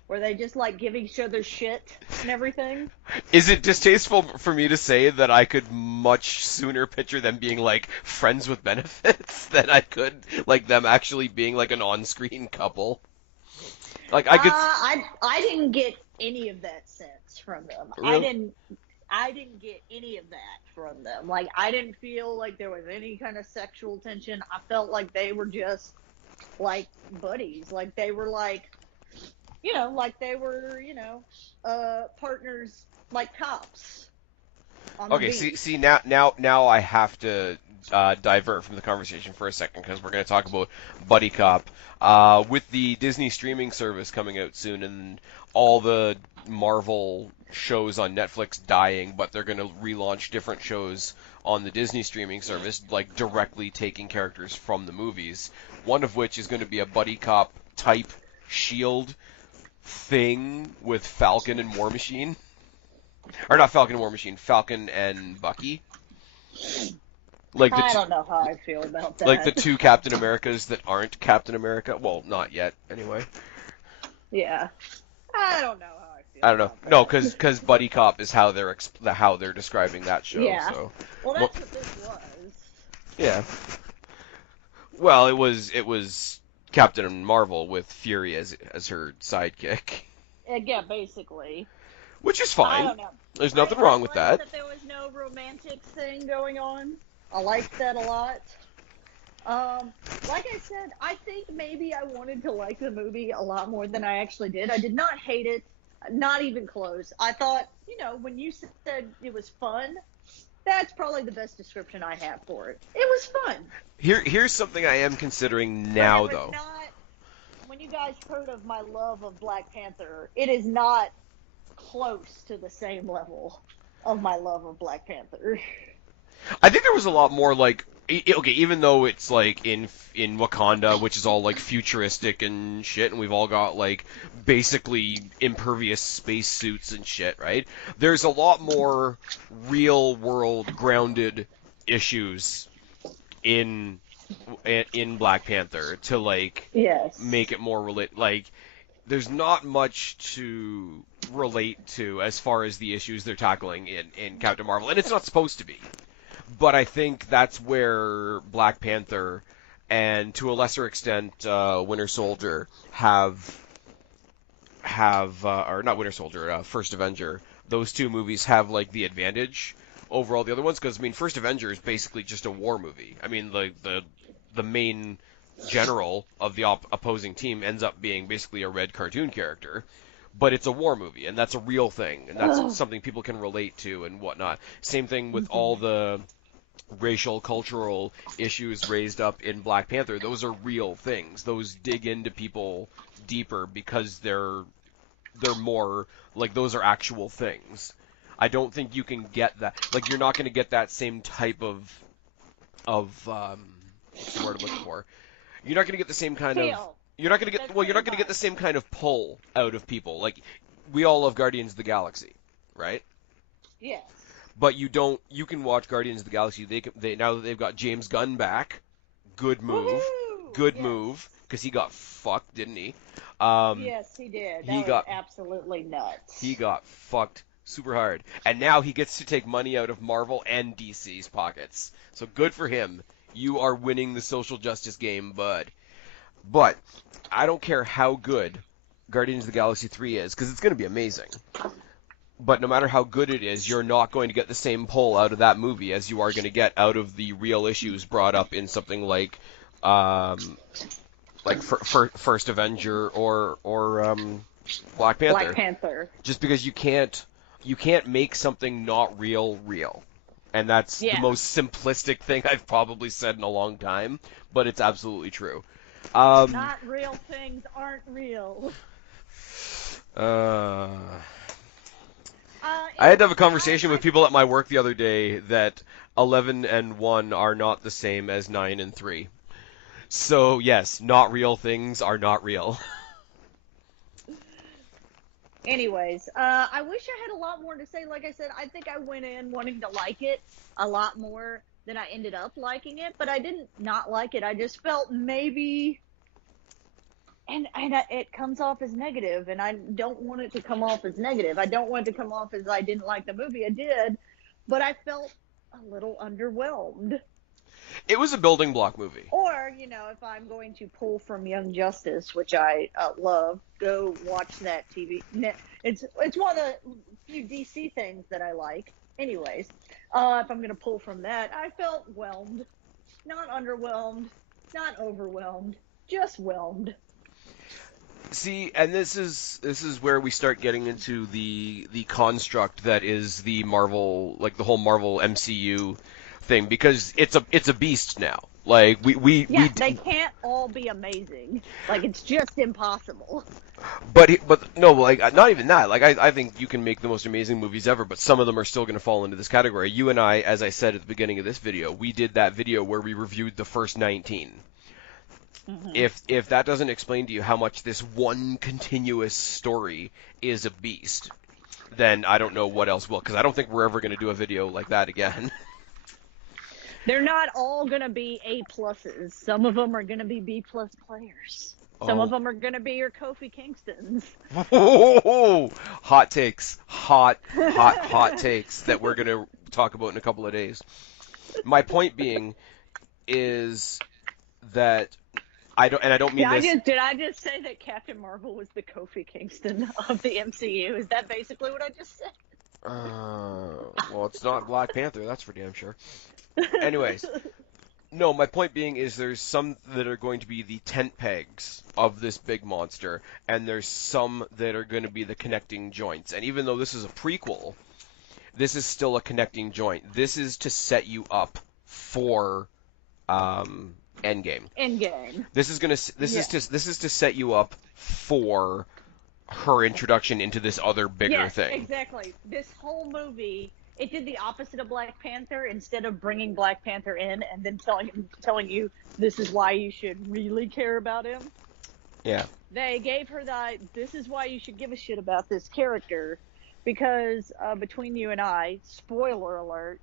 where they just like give each other shit and everything. Is it distasteful for me to say that I could much sooner picture them being like friends with benefits than I could like them actually being like an on-screen couple? Like I could I didn't get any of that sense from them. Really? I didn't get any of that from them. Like, I didn't feel like there was any kind of sexual tension. I felt like they were just, like, buddies. Like, they were, like, partners, like cops. Okay, see, now I have to divert from the conversation for a second because we're going to talk about Buddy Cop. With the Disney streaming service coming out soon and all the Marvel shows on Netflix dying, but they're going to relaunch different shows on the Disney streaming service, like directly taking characters from the movies, one of which is going to be a Buddy Cop type SHIELD thing with Falcon and War Machine. Or not Falcon and War Machine, Falcon and Bucky. Like I don't know how I feel about that. Like the two Captain Americas that aren't Captain America. Well, not yet, anyway. Yeah. I don't know how I feel. I don't know. No, because Buddy Cop is how they're describing that show. Yeah. So. Well, that's what this was. Yeah. Well, it was Captain Marvel with Fury as her sidekick. Yeah, basically. Which is fine. I don't know. There's nothing wrong with that. There was no romantic thing going on. I liked that a lot. Like I said, I think maybe I wanted to like the movie a lot more than I actually did. I did not hate it, not even close. I thought, when you said it was fun, that's probably the best description I have for it. It was fun. Here's something I am considering now, though. When you guys heard of my love of Black Panther, it is not close to the same level of my love of Black Panther. I think there was a lot more like, okay, even though it's like in Wakanda, which is all like futuristic and shit, and we've all got like basically impervious space suits and shit, right? There's a lot more real world grounded issues in Black Panther to like make it more like there's not much to relate to as far as the issues they're tackling in Captain Marvel, and it's not supposed to be. But I think that's where Black Panther and to a lesser extent Winter Soldier or not Winter Soldier, First Avenger. Those two movies have like the advantage over all the other ones because I mean First Avenger is basically just a war movie. I mean the main general of the opposing team ends up being basically a red cartoon character. But it's a war movie, and that's a real thing, and that's something people can relate to and whatnot. Same thing with all the racial, cultural issues raised up in Black Panther. Those are real things. Those dig into people deeper because they're more like those are actual things. I don't think you can get that. Like, you're not going to get that same type of what's the word I'm looking for? You're not going to get the same kind of you're not going to get you're not going to get the same kind of pull out of people. Like, we all love Guardians of the Galaxy, right? Yes. But you can watch Guardians of the Galaxy. They now that they've got James Gunn back. Good move. Woo-hoo! Good Yes. move, because he got fucked, didn't he? Yes, he did. That was absolutely nuts. He got fucked super hard. And now he gets to take money out of Marvel and DC's pockets. So good for him. You are winning the social justice game, bud. But I don't care how good Guardians of the Galaxy 3 is, because it's going to be amazing. But no matter how good it is, you're not going to get the same pull out of that movie as you are going to get out of the real issues brought up in something like First Avenger or Black Panther. Black Panther. Just because you can't make something not real. And that's the most simplistic thing I've probably said in a long time, but it's absolutely true. Not real things aren't real. I had to have a conversation with people at my work the other day that 11 and 1 are not the same as 9 and 3. So, yes, not real things are not real. Anyways, I wish I had a lot more to say. Like I said, I think I went in wanting to like it a lot more than I ended up liking it, but I didn't not like it. I just felt maybe... And it comes off as negative, and I don't want it to come off as negative. I don't want it to come off as I didn't like the movie. I did, but I felt a little underwhelmed. It was a building block movie. Or, if I'm going to pull from Young Justice, which I love, go watch that TV. It's one of the few DC things that I like. Anyways, if I'm going to pull from that, I felt whelmed. Not underwhelmed, not overwhelmed, just whelmed. See, and this is where we start getting into the construct that is the Marvel, like the whole Marvel MCU thing, because it's a beast now. Like they can't all be amazing. Like, it's just impossible. But no, like, not even that. Like, I think you can make the most amazing movies ever, but some of them are still going to fall into this category. You and I, as I said at the beginning of this video, we did that video where we reviewed the first 19. Mm-hmm. If that doesn't explain to you how much this one continuous story is a beast, then I don't know what else will, because I don't think we're ever going to do a video like that again. They're not all going to be A+. Some of them are going to be B+ players. Some of them are going to be your Kofi Kingstons. Oh, hot takes. Hot takes that we're going to talk about in a couple of days. My point being is that I don't mean this. Did I just say that Captain Marvel was the Kofi Kingston of the MCU? Is that basically what I just said? Well, it's not Black Panther, that's for damn sure. Anyways, no, my point being is there's some that are going to be the tent pegs of this big monster, and there's some that are going to be the connecting joints. And even though this is a prequel, this is still a connecting joint. This is to set you up for Endgame. This is to set you up for her introduction into this other bigger thing. Exactly. This whole movie, it did the opposite of Black Panther. Instead of bringing Black Panther in and then telling you this is why you should really care about him. Yeah. They gave her this is why you should give a shit about this character, because between you and I, spoiler alert,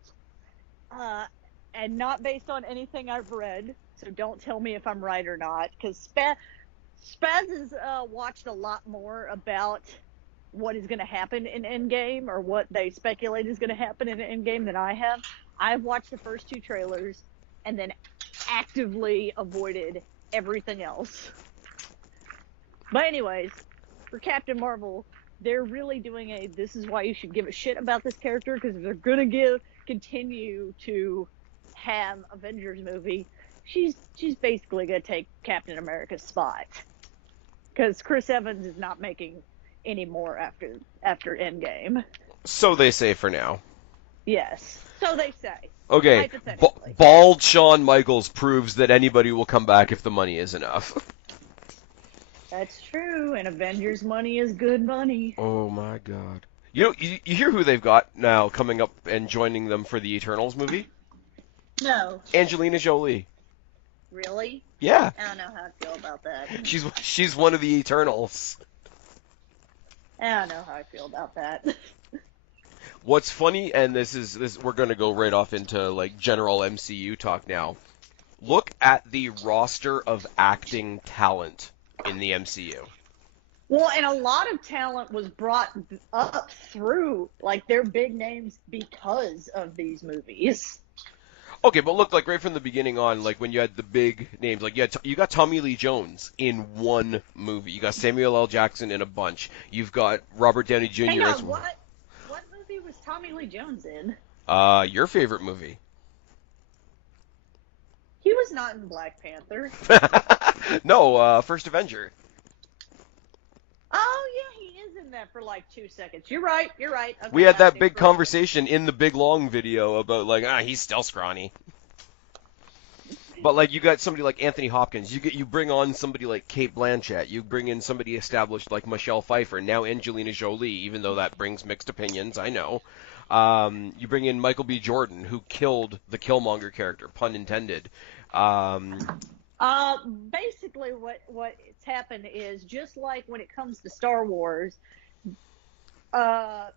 and not based on anything I've read, so don't tell me if I'm right or not, because Spaz has watched a lot more about what is going to happen in Endgame, or what they speculate is going to happen in Endgame, than I have. I've watched the first 2 trailers and then actively avoided everything else. But anyways, for Captain Marvel, they're really doing this is why you should give a shit about this character, because they're going to continue to have Avengers movie, she's basically gonna take Captain America's spot, because Chris Evans is not making any more after Endgame. So they say for now. Yes, so they say. Okay, Hypothetically. bald Shawn Michaels proves that anybody will come back if the money is enough. That's true, and Avengers money is good money. Oh my god. You hear who they've got now coming up and joining them for the Eternals movie? No. Angelina Jolie. Really? Yeah. I don't know how I feel about that. She's one of the Eternals. I don't know how I feel about that. What's funny, and this we're gonna go right off into like general MCU talk now. Look at the roster of acting talent in the MCU. Well, and a lot of talent was brought up through, like, their big names because of these movies. Okay, but look, like right from the beginning on, like when you had the big names, like you got Tommy Lee Jones in one movie. You got Samuel L. Jackson in a bunch. You've got Robert Downey Jr. Hang on, as what movie was Tommy Lee Jones in? Your favorite movie. He was not in Black Panther. No, First Avenger. Oh, yeah, he is in that for like 2 seconds. You're right. Okay, We had that big conversation in the Big Long video about like, he's still scrawny. But like you got somebody like Anthony Hopkins, you bring on somebody like Cate Blanchett, you bring in somebody established like Michelle Pfeiffer, now Angelina Jolie, even though that brings mixed opinions, I know. You bring in Michael B. Jordan, who killed the Killmonger character, pun intended. Basically, what's happened is, just like when it comes to Star Wars, the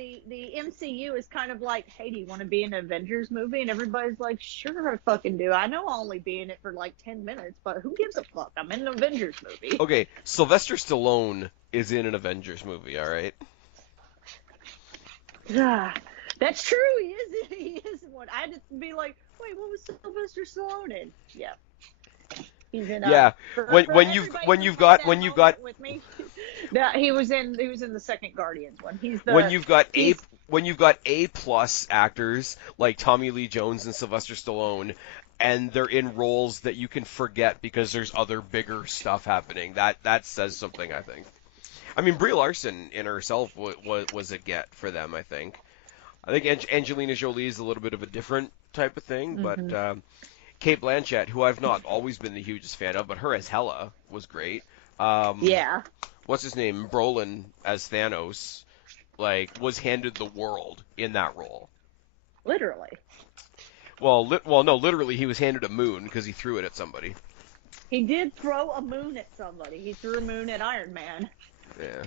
MCU is kind of like, hey, do you want to be in an Avengers movie? And everybody's like, sure, I fucking do. I know I'll only be in it for like 10 minutes, but who gives a fuck? I'm in an Avengers movie. Okay, Sylvester Stallone is in an Avengers movie, all right? That's true. He is one. I had to be like, wait, what was Sylvester Stallone in? Yeah. He's in. Yeah. When you've got with me. No, he was in the second Guardians one. He's the when you've got A+ actors like Tommy Lee Jones and Sylvester Stallone, and they're in roles that you can forget because there's other bigger stuff happening. That says something, I think. I mean, Brie Larson in herself was a get for them, I think. I think Angelina Jolie is a little bit of a different type of thing, but Cate Blanchett, who I've not always been the hugest fan of, but her as Hela was great. Yeah. What's his name? Brolin as Thanos, like, was handed the world in that role. Literally. Well, no, literally he was handed a moon because he threw it at somebody. He did throw a moon at somebody. He threw a moon at Iron Man. Yeah.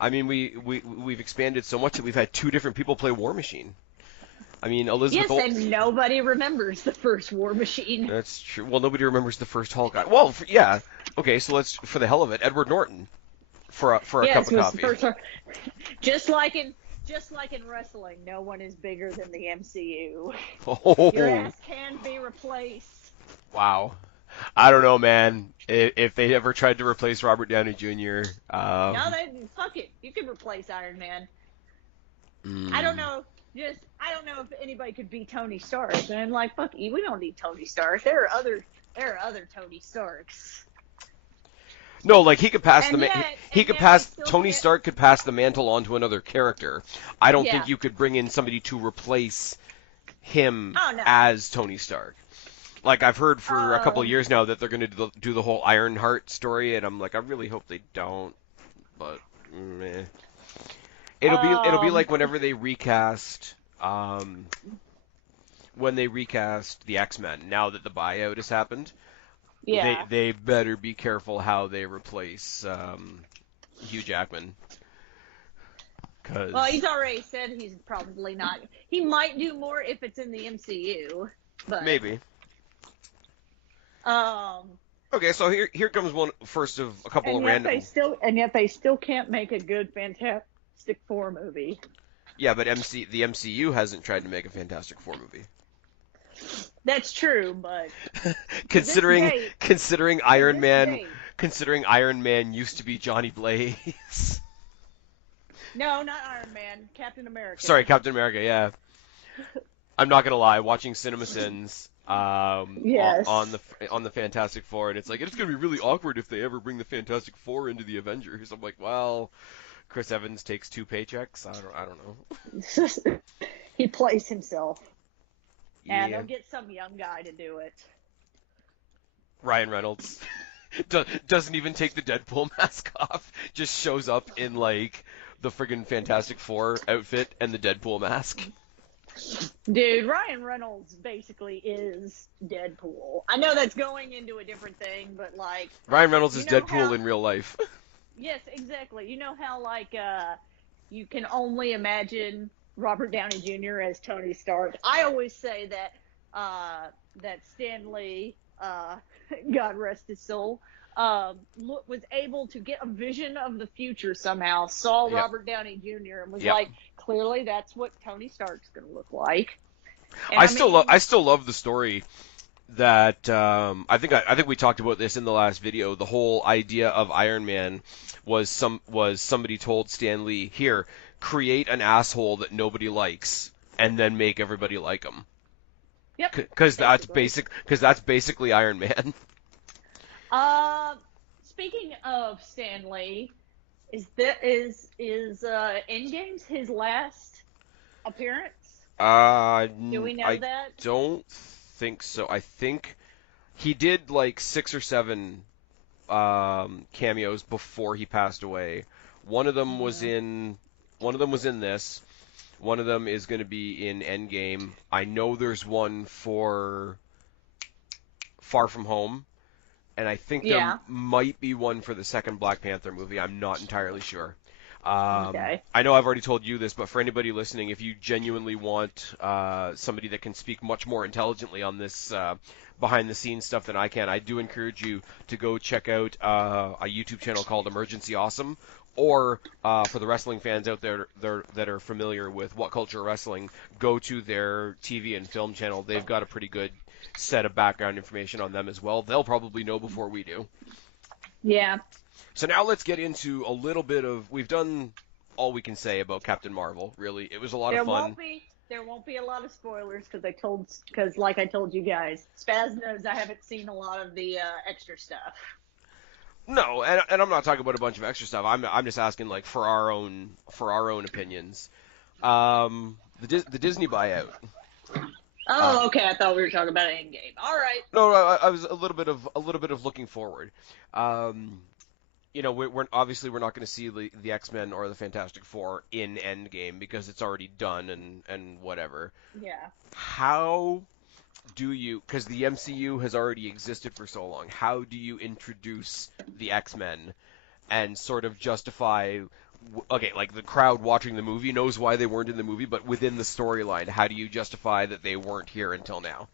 I mean, we've expanded so much that we've had 2 different people play War Machine. I mean, Elizabeth. Yes, and nobody remembers the first War Machine. That's true. Well, nobody remembers the first Hawkeye. Well, yeah. Okay, so let's, for the hell of it, Edward Norton for a cup of coffee. Just like in wrestling, no one is bigger than the MCU. Oh. Your ass can be replaced. Wow. I don't know, man. If they ever tried to replace Robert Downey Jr. No, fuck it. You can replace Iron Man. I don't know. I don't know if anybody could beat Tony Stark. And like, fuck, we don't need Tony Stark. There are other Tony Starks. No, like he could pass Tony Stark could pass the mantle on to another character. I don't think you could bring in somebody to replace him as Tony Stark. Like, I've heard for a couple of years now that they're going to do the whole Ironheart story, and I'm like, I really hope they don't. But, meh. It'll be like whenever they recast, the X-Men. Now that the buyout has happened, they better be careful how they replace Hugh Jackman. Well, he's already said he's probably not. He might do more if it's in the MCU, but maybe. Okay, so here comes one first of a couple of random. And yet they still can't make a good Fantastic Four movie. Yeah, but the MCU hasn't tried to make a Fantastic Four movie. That's true, but considering Iron Man used to be Johnny Blaze. No, not Iron Man. Captain America. Sorry, Captain America. Yeah. I'm not gonna lie. Watching CinemaSins Yes. on the Fantastic Four, and it's like it's gonna be really awkward if they ever bring the Fantastic Four into the Avengers. I'm like, well, Chris Evans takes 2 paychecks. I don't know. He plays himself. And Yeah, they'll get some young guy to do it. Ryan Reynolds doesn't even take the Deadpool mask off. Just shows up in like the friggin' Fantastic Four outfit and the Deadpool mask. Dude, Ryan Reynolds basically is Deadpool. I know that's going into a different thing, but like Ryan Reynolds is you know Deadpool how, in real life. yes, exactly. You know how like you can only imagine Robert Downey Jr. as Tony Stark. I always say that that Stan Lee, God rest his soul, was able to get a vision of the future somehow, saw Yep. Robert Downey Jr. and was Yep. like, clearly that's what Tony Stark's going to look like. And I still love the story that I think we talked about this in the last video. The whole idea of Iron Man was somebody told Stan Lee, here, create an asshole that nobody likes and then make everybody like him. Yep. Because that's basically Iron Man. Speaking of Stan Lee, is Endgame's his last appearance? Do we know I that? don't think so. I think he did like 6 or 7 cameos before he passed away. One of them was in this. One of them is going to be in Endgame. I know there's one for Far From Home, and I think there might be one for the second Black Panther movie. I'm not entirely sure. Okay. I know I've already told you this, but for anybody listening, if you genuinely want somebody that can speak much more intelligently on this behind-the-scenes stuff than I can, I do encourage you to go check out a YouTube channel called Emergency Awesome, or for the wrestling fans out there that are familiar with What Culture Wrestling, go to their TV and film channel. They've got a pretty good set of background information on them as well. They'll probably know before we do. Yeah. So now let's get into a little bit of... We've done all we can say about Captain Marvel, really. It was a lot of fun. There won't be a lot of spoilers because like I told you guys, Spaz knows I haven't seen a lot of the extra stuff. No, and I'm not talking about a bunch of extra stuff. I'm just asking like for our own opinions. The Disney buyout. Oh, okay. I thought we were talking about Endgame. All right. No, I was a little bit of looking forward. You know, we're obviously not going to see the X-Men or the Fantastic Four in Endgame because it's already done and whatever. Yeah. How do you, because the MCU has already existed for so long, how do you introduce the X-Men and sort of justify, okay, like the crowd watching the movie knows why they weren't in the movie, but within the storyline, how do you justify that they weren't here until now?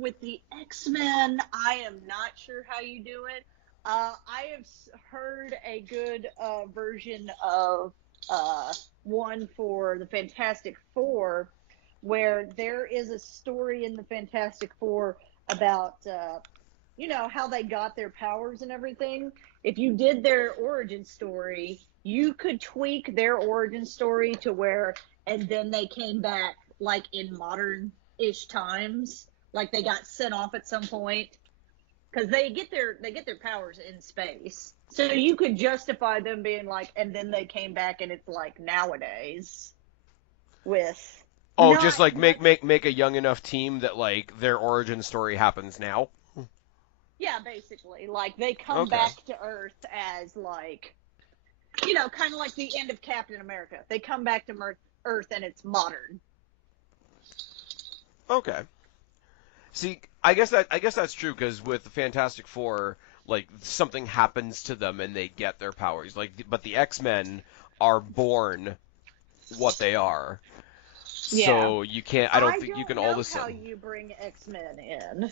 With the X-Men, I am not sure how you do it. I have heard a good version of one for the Fantastic Four, where there is a story in the Fantastic Four about, how they got their powers and everything. If you did their origin story, you could tweak their origin story to where, and then they came back, like, in modern-ish times. Like, they got sent off at some point. Because they get their powers in space. So you could justify them being like, and then they came back and it's like nowadays with... Just like make a young enough team that like their origin story happens now? Yeah, basically. Like they come back to Earth as like, kind of like the end of Captain America. They come back to Earth and it's modern. Okay. See, I guess that's true because with the Fantastic Four, like something happens to them and they get their powers. But the X-Men are born what they are. Yeah. So you can't. I don't think you can all of a sudden. I don't know how you bring X-Men in.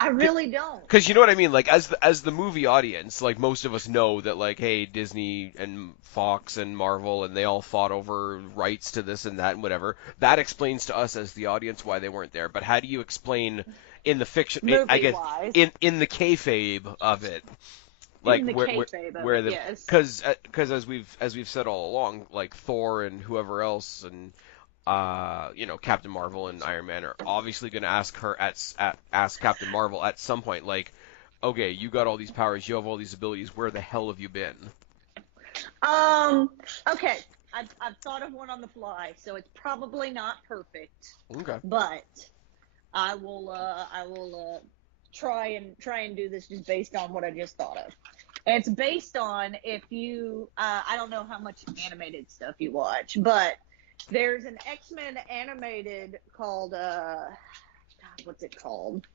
I really don't. Because you know what I mean. Like as the movie audience, like most of us know that like, hey, Disney and Fox and Marvel and they all fought over rights to this and that and whatever. That explains to us as the audience why they weren't there. But how do you explain in the fiction? I guess in the kayfabe of it. Like where the because as we've said all along, like Thor and whoever else and Captain Marvel and Iron Man are obviously going to ask Captain Marvel at some point, like, okay, you got all these powers, you have all these abilities, where the hell have you been? Okay, I've thought of one on the fly, so it's probably not perfect. Okay. But I will try and do this just based on what I just thought of. And it's based on if you I don't know how much animated stuff you watch, but there's an X-Men animated called what's it called?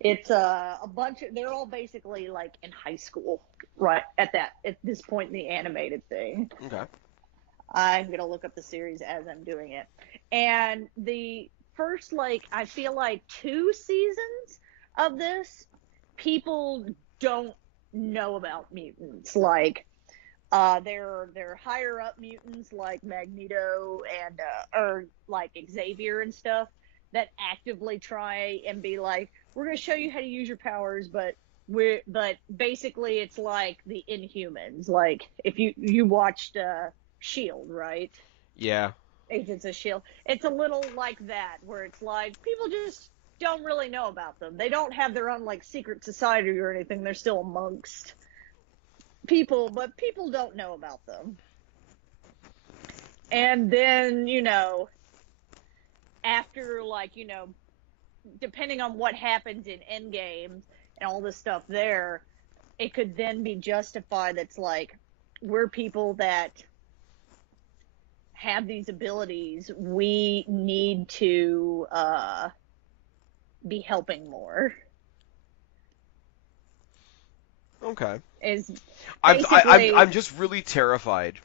It's a bunch of, they're all basically like in high school, right? At this point in the animated thing. Okay. I'm gonna look up the series as I'm doing it. And the first, like, I feel like 2 seasons of this, people don't know about mutants. Like, they're higher up mutants like Magneto and or like Xavier and stuff that actively try and be like, we're gonna show you how to use your powers, but basically it's like the Inhumans. Like, if you watched Shield, right? Yeah. Agents of Shield. It's a little like that, where it's like people just don't really know about them. They don't have their own like secret society or anything. They're still amongst people, but people don't know about them. And then, after, like, depending on what happens in Endgame and all this stuff there, it could then be justified that's like, we're people that have these abilities. We need to be helping more. Okay. I'm just really terrified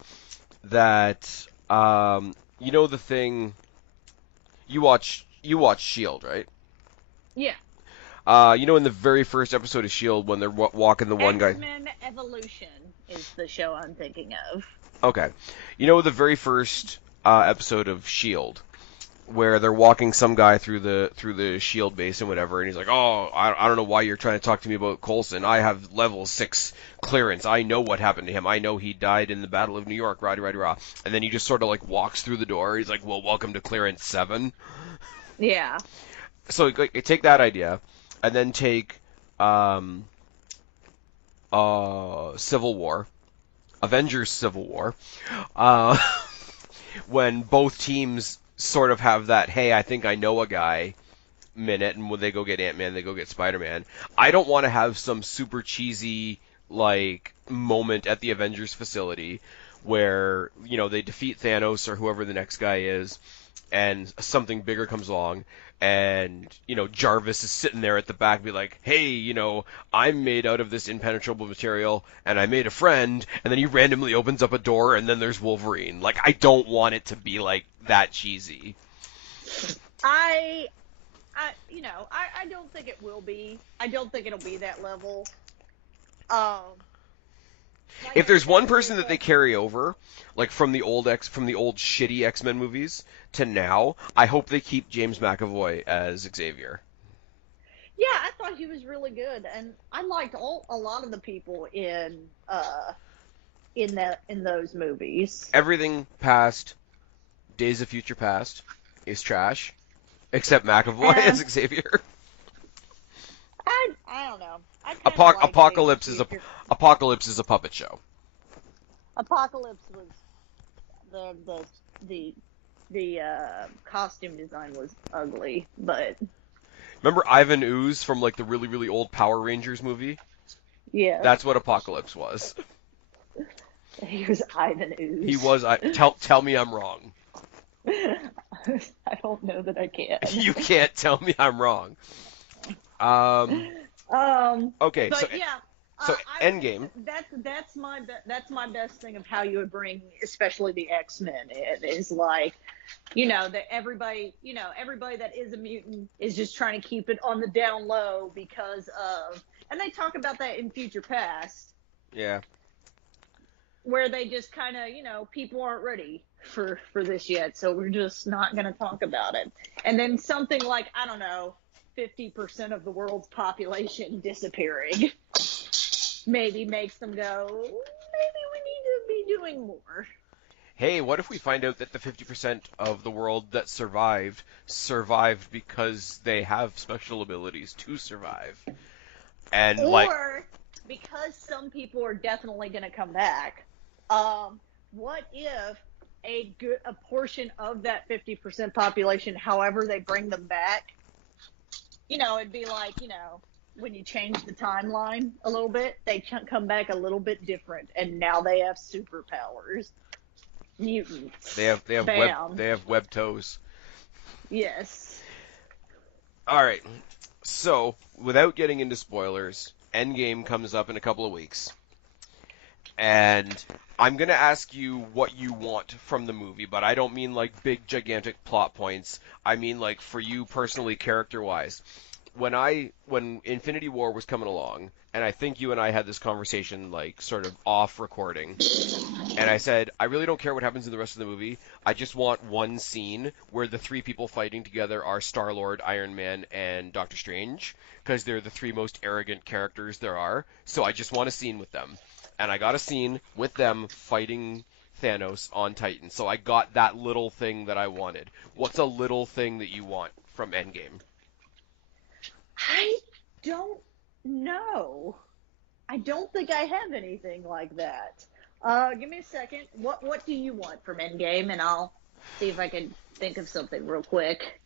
that the thing you watch Shield, right? Yeah. In the very first episode of Shield when they're walking the one guy. X-Men Evolution is the show I'm thinking of. Okay. The very first episode of Shield where they're walking some guy through the Shield base and whatever, and he's like, "Oh, I don't know why you're trying to talk to me about Coulson. I have level 6 clearance. I know what happened to him. I know he died in the Battle of New York, rah, rah, rah." And then he just sort of like walks through the door. He's like, "Well, welcome to Clearance 7." Yeah. So take that idea, and then take Civil War, Avengers Civil War, when both teams sort of have that, hey, I think I know a guy minute, and when they go get Ant-Man, they go get Spider-Man. I don't want to have some super cheesy, like, moment at the Avengers facility where, they defeat Thanos or whoever the next guy is, and something bigger comes along, and, Jarvis is sitting there at the back be like, hey, I'm made out of this impenetrable material, and I made a friend, and then he randomly opens up a door, and then there's Wolverine. Like, I don't want it to be, like, that cheesy. I don't think it will be. I don't think it'll be that level. If there's one person that they carry over, like from the old shitty X-Men movies to now, I hope they keep James McAvoy as Xavier. Yeah, I thought he was really good, and I liked a lot of the people in those movies. Everything past Days of Future Past is trash, except McAvoy as Xavier. I don't know. Apocalypse is a puppet show. Apocalypse was the costume design was ugly, but remember Ivan Ooze from like the really really old Power Rangers movie? Yeah, that's what Apocalypse was. He was Ivan Ooze. He was. Tell me I'm wrong. I don't know that I can. You can't tell me I'm wrong. Okay, but so yeah. So Endgame. That's my best thing of how you would bring, especially the X-Men. It is like, that everybody that is a mutant is just trying to keep it on the down low because of, and they talk about that in Future Past. Yeah. Where they just kind of, people aren't ready for this yet, so we're just not going to talk about it. And then something like, I don't know, 50% of the world's population disappearing maybe makes them go, maybe we need to be doing more. hey, what if we find out that the 50% of the world that survived because they have special abilities to survive? And like, Or because some people are definitely going to come back, what if a portion of that 50% population, however they bring them back, it'd be like, when you change the timeline a little bit, they come back a little bit different, and now they have superpowers. Mutants. they have Bam. web toes. Yes. All right. So, without getting into spoilers, Endgame comes up in a couple of weeks. And I'm going to ask you what you want from the movie, but I don't mean like big gigantic plot points. I mean like for you personally, character-wise. When Infinity War was coming along, and I think you and I had this conversation like sort of off recording, and I said, I really don't care what happens in the rest of the movie. I just want one scene where the three people fighting together are Star-Lord, Iron Man, and Doctor Strange, because they're the three most arrogant characters there are. So I just want a scene with them. And I got a scene with them fighting Thanos on Titan. So I got that little thing that I wanted. What's a little thing that you want from Endgame? I don't know. I don't think I have anything like that. Give me a second. What do you want from Endgame? And I'll see if I can think of something real quick.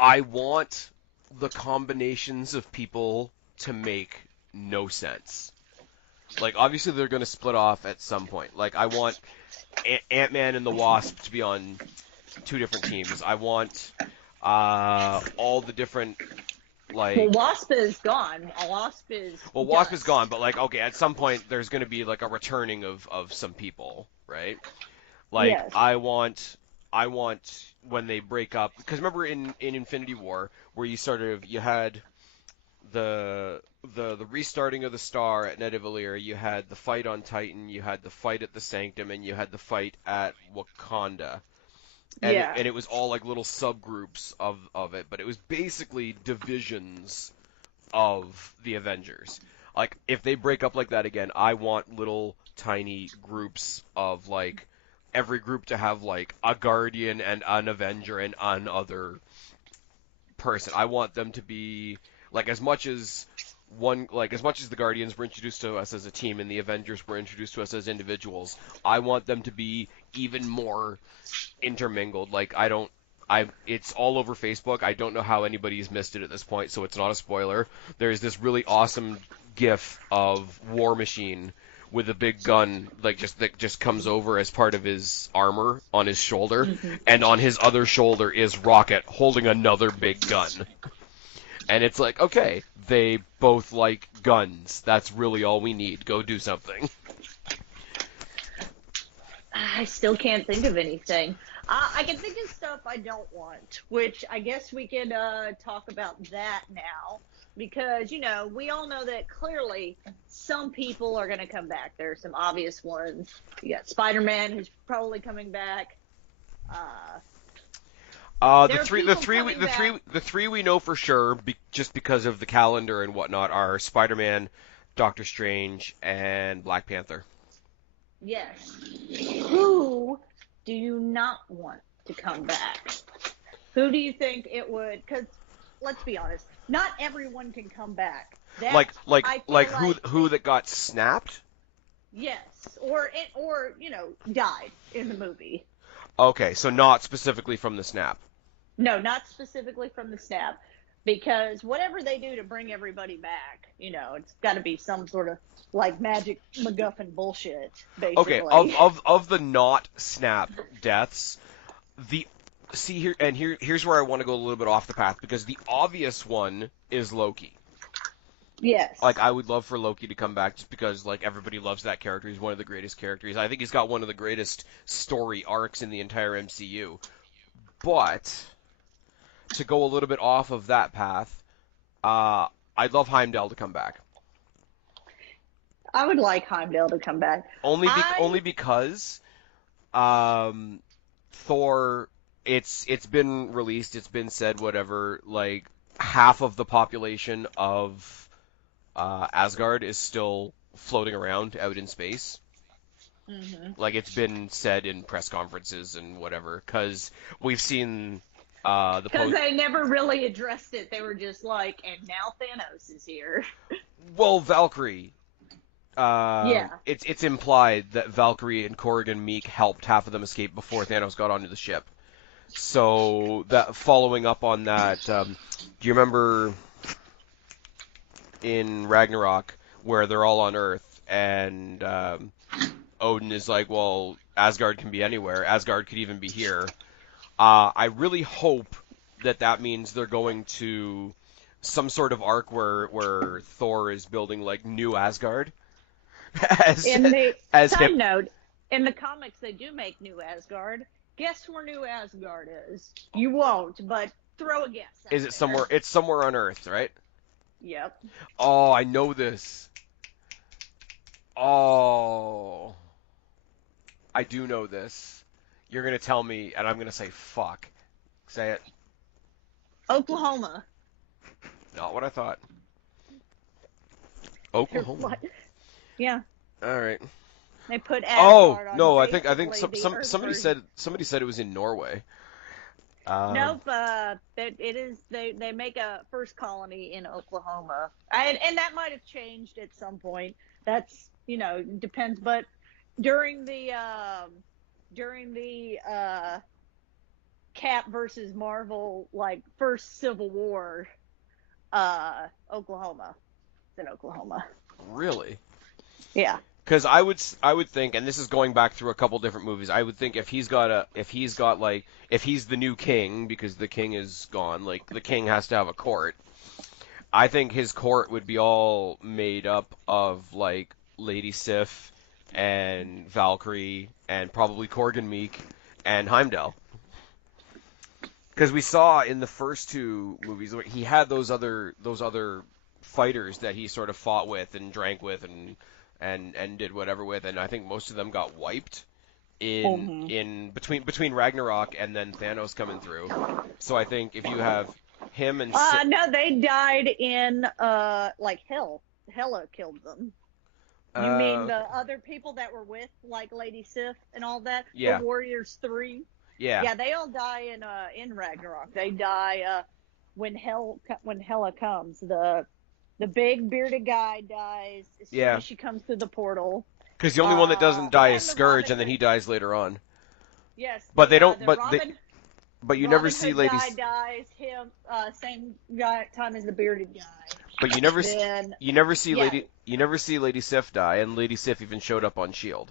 I want the combinations of people to make no sense. Like, obviously they're going to split off at some point. Like, I want Ant-Man and the Wasp to be on two different teams. I want all the different, like... Well, Wasp is gone. Wasp is gone, but, like, okay, at some point there's going to be, like, a returning of some people, right? Like, yes. I want when they break up... Because remember in Infinity War, where you had... the restarting of the Star at Nidavellir, you had the fight on Titan, you had the fight at the Sanctum, and you had the fight at Wakanda. And, and it was all like little subgroups of it, but it was basically divisions of the Avengers. Like, if they break up like that again, I want little tiny groups of, like, every group to have, like, a Guardian and an Avenger and another person. I want them to be... Like, as much as the Guardians were introduced to us as a team and the Avengers were introduced to us as individuals, I want them to be even more intermingled. Like, it's all over Facebook. I don't know how anybody's missed it at this point, so it's not a spoiler. There's this really awesome GIF of War Machine with a big gun, like, that just comes over as part of his armor on his shoulder, and on his other shoulder is Rocket holding another big gun. And it's like, okay, they both like guns. That's really all we need. Go do something. I still can't think of anything. I can think of stuff I don't want, which I guess we could talk about that now. Because, we all know that clearly some people are going to come back. There are some obvious ones. You got Spider-Man, who's probably coming back. The three we know for sure, just because of the calendar and whatnot, are Spider-Man, Doctor Strange, and Black Panther. Yes. Who do you not want to come back? Who do you think it would? Because let's be honest, not everyone can come back. Who that got snapped? Yes, or died in the movie. Okay, so not specifically from the snap. No, not specifically from the snap, because whatever they do to bring everybody back, it's got to be some sort of like magic MacGuffin bullshit, basically. Okay, of the not snap deaths, here's where I want to go a little bit off the path, because the obvious one is Loki. Yes. Like, I would love for Loki to come back just because, like, everybody loves that character. He's one of the greatest characters. I think he's got one of the greatest story arcs in the entire MCU. But to go a little bit off of that path, I'd love Heimdall to come back. I would like Heimdall to come back. Only because Thor, it's been released, it's been said, whatever, like, half of the population of Asgard is still floating around out in space. Like, it's been said in press conferences and whatever, because we've seen the Because they never really addressed it. They were just like, and now Thanos is here. Well, Valkyrie. Yeah. It's implied that Valkyrie and Korg and Meek helped half of them escape before Thanos got onto the ship. So that following up on that, do you remember in Ragnarok where they're all on Earth and Odin is like, well, Asgard can be anywhere. Asgard could even be here. I really hope that means they're going to some sort of arc where Thor is building like new Asgard. Side note, in the comics they do make new Asgard. Guess where new Asgard is? You won't, but throw a guess. Is it somewhere? It's somewhere on Earth, right? Yep. Oh, I know this. Oh, I do know this. You're gonna tell me, and I'm gonna say fuck. Say it. Oklahoma. Not what I thought. Oklahoma. Yeah. All right. They put Asgard on no, I think somebody said it was in Norway. Nope. It is. They make a first colony in Oklahoma, and that might have changed at some point. That's depends. But during the Cap versus Marvel first Civil War, Oklahoma. It's in Oklahoma. Really? Yeah. Because I would think, and this is going back through a couple different movies, I would think if he's the new king, because the king is gone, like the king has to have a court. I think his court would be all made up of like Lady Sif and Valkyrie and probably Korg and Meek and Heimdall. Because we saw in the first two movies he had those other fighters that he sort of fought with and drank with and did whatever with, and I think most of them got wiped in between Ragnarok and then Thanos coming through. So I think if you have him and no, they died in hell. Hela killed them. You mean the other people that were with Lady Sif and all that? Yeah. The Warriors 3. Yeah. Yeah, they all die in Ragnarok. They die when Hela comes. The big bearded guy dies as soon as she comes through the portal. Because the only one that doesn't die is Scourge, and then he dies later on. Yes. But they don't. But you never see Lady. Dies him same time as the bearded guy. But you never see Lady. You never see Lady Sif die, and Lady Sif even showed up on Shield.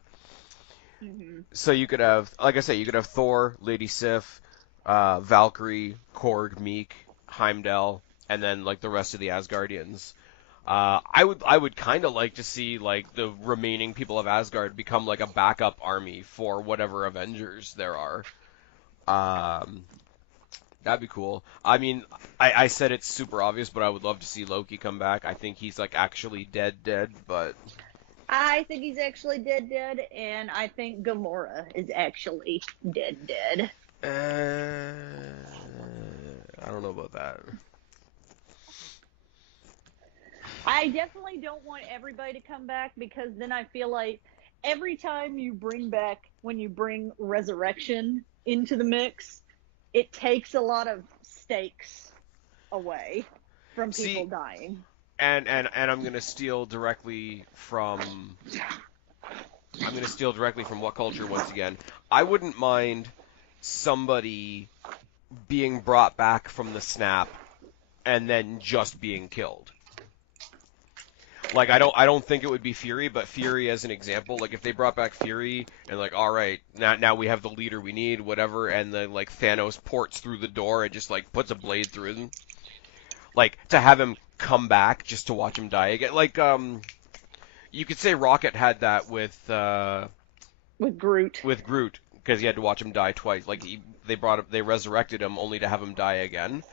Mm-hmm. So you could have, like I said, you could have Thor, Lady Sif, Valkyrie, Korg, Meek, Heimdall, and then the rest of the Asgardians. I would kind of like to see the remaining people of Asgard become a backup army for whatever Avengers there are. That'd be cool. I mean, I said it's super obvious, but I would love to see Loki come back. I think he's actually dead, but I think he's actually dead, and I think Gamora is actually dead. I don't know about that. I definitely don't want everybody to come back, because then I feel like every time when you bring resurrection into the mix, it takes a lot of stakes away from people dying. And I'm gonna steal directly from What Culture once again. I wouldn't mind somebody being brought back from the snap and then just being killed. I don't think it would be Fury, but Fury as an example, if they brought back Fury and all right, now we have the leader we need, whatever, and then Thanos ports through the door and just puts a blade through them. To have him come back just to watch him die again. You could say Rocket had that with Groot. With Groot, because he had to watch him die twice. They resurrected him only to have him die again.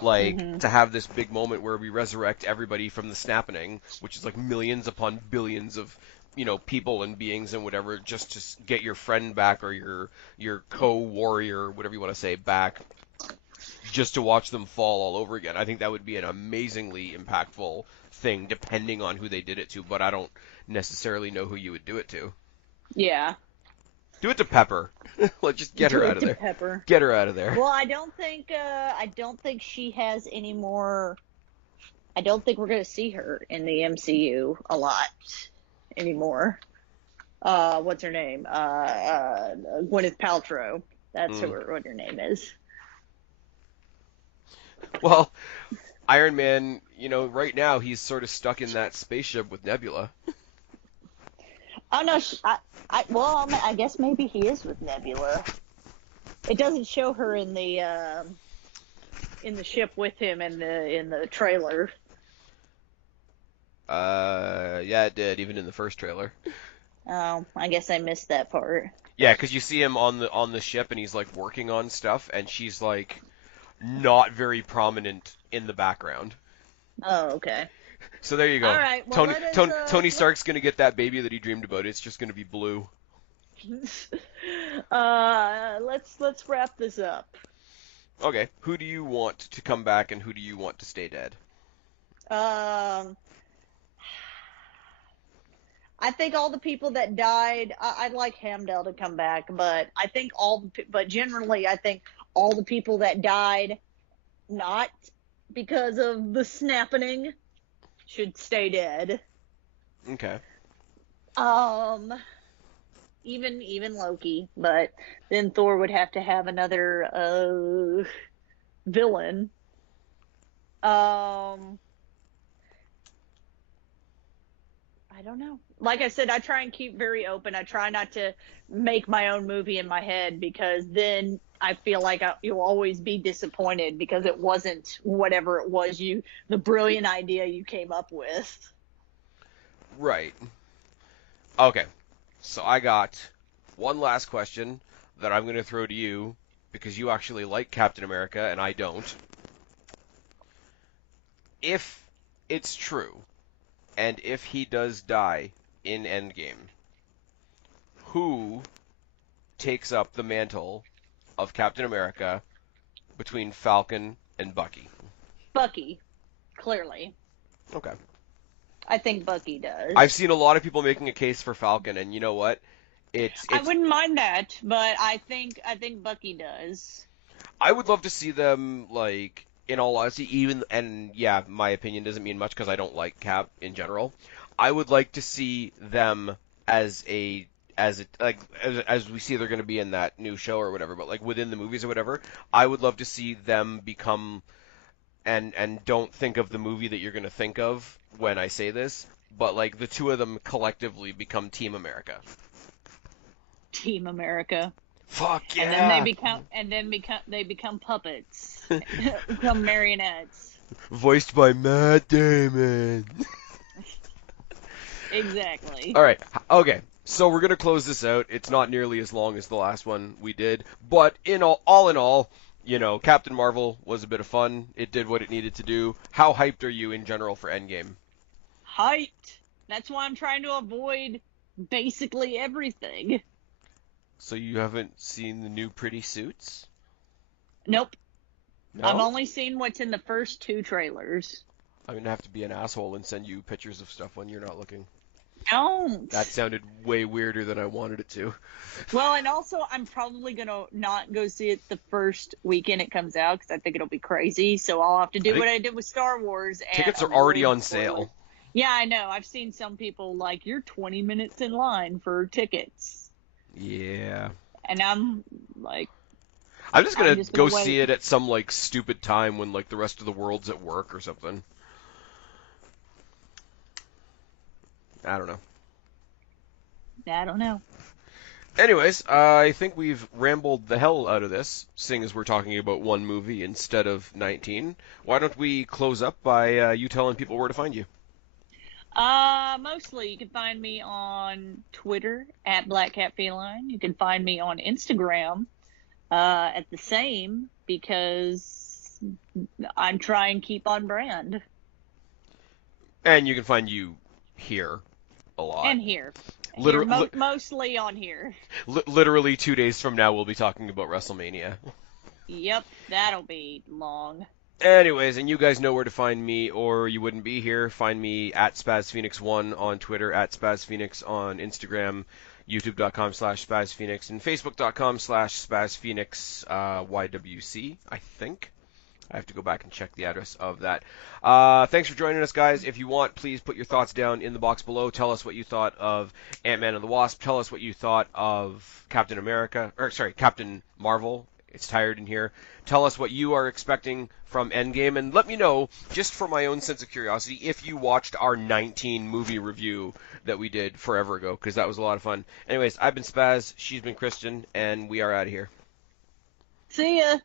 To have this big moment where we resurrect everybody from the snapping, which is millions upon billions of people and beings and whatever, just to get your friend back or your co-warrior, whatever you want to say, back, just to watch them fall all over again. I think that would be an amazingly impactful thing, depending on who they did it to, but I don't necessarily know who you would do it to. Yeah. Do it to Pepper. Let's just get her out of there. Pepper. Get her out of there. Well, I don't think she has any more. I don't think we're going to see her in the MCU a lot anymore. What's her name? Gwyneth Paltrow. That's what her name is. Well, Iron Man, right now he's sort of stuck in that spaceship with Nebula. Oh no, I guess maybe he is with Nebula. It doesn't show her in the ship with him in the trailer. Yeah, it did, even in the first trailer. Oh, I guess I missed that part. Yeah, because you see him on the ship and he's like working on stuff, and she's like not very prominent in the background. Oh, okay. So there you go. All right, well, Tony Stark's gonna get that baby that he dreamed about. It's just gonna be blue. Let's wrap this up. Okay, who do you want to come back and who do you want to stay dead? I think all the people that died. I'd like Hamdell to come back, but generally, I think all the people that died, not because of the snapping, should stay dead. Okay. Even Loki, but then Thor would have to have another villain. I don't know. Like I said, I try and keep very open. I try not to make my own movie in my head, because then I feel like you'll always be disappointed because it wasn't whatever it was the brilliant idea you came up with. Right. Okay. So I got one last question that I'm going to throw to you because you actually like Captain America and I don't. If it's true, and if he does die in Endgame, who takes up the mantle of Captain America between Falcon and Bucky? Bucky, clearly. Okay. I think Bucky does. I've seen a lot of people making a case for Falcon, and you know what? I wouldn't mind that, but I think Bucky does. I would love to see them, like, in all honesty, my opinion doesn't mean much because I don't like Cap in general. I would like to see them as we see they're going to be in that new show or whatever, but like within the movies or whatever, I would love to see them become, and don't think of the movie that you're going to think of when I say this, but like the two of them collectively become Team America. Team America. Fuck yeah! And then they become puppets, become marionettes. Voiced by Matt Damon. Exactly. All right. Okay. So we're gonna close this out. It's not nearly as long as the last one we did, but all in all, Captain Marvel was a bit of fun. It did what it needed to do. How hyped are you in general for Endgame? Hyped. That's why I'm trying to avoid basically everything. So you haven't seen the new pretty suits? Nope. No? I've only seen what's in the first 2 trailers. I'm gonna have to be an asshole and send you pictures of stuff when you're not looking. Don't. That sounded way weirder than I wanted it to. Well, and also I'm probably gonna not go see it the first weekend it comes out because I think it'll be crazy. So I'll have to do what I did with Star Wars. Tickets are already on sale. Yeah, I know. I've seen some people like, you're 20 minutes in line for tickets. Yeah. And I'm like, I'm just gonna go see it at some like stupid time when like the rest of the world's at work or something. I don't know. Anyways, I think we've rambled the hell out of this, seeing as we're talking about one movie instead of 19. Why don't we close up by you telling people where to find you? Mostly you can find me on Twitter at BlackCatFeline. You can find me on Instagram at the same, because I'm trying to keep on brand. And you can find you here a lot. And here. Mostly on here. Literally 2 days from now, we'll be talking about WrestleMania. Yep, that'll be long. Anyways, and you guys know where to find me, or you wouldn't be here. Find me at SpazPhoenix1 on Twitter, at SpazPhoenix on Instagram. youtube.com/SpazPhoenix, and facebook.com/SpazPhoenix YWC, I think. I have to go back and check the address of that. Thanks for joining us, guys. If you want, please put your thoughts down in the box below. Tell us what you thought of Ant-Man and the Wasp. Tell us what you thought of Captain Marvel. It's tired in here. Tell us what you are expecting from Endgame, and let me know, just for my own sense of curiosity, if you watched our 19 movie review that we did forever ago, because that was a lot of fun. Anyways, I've been Spaz, she's been Kristen, and we are out of here. See ya.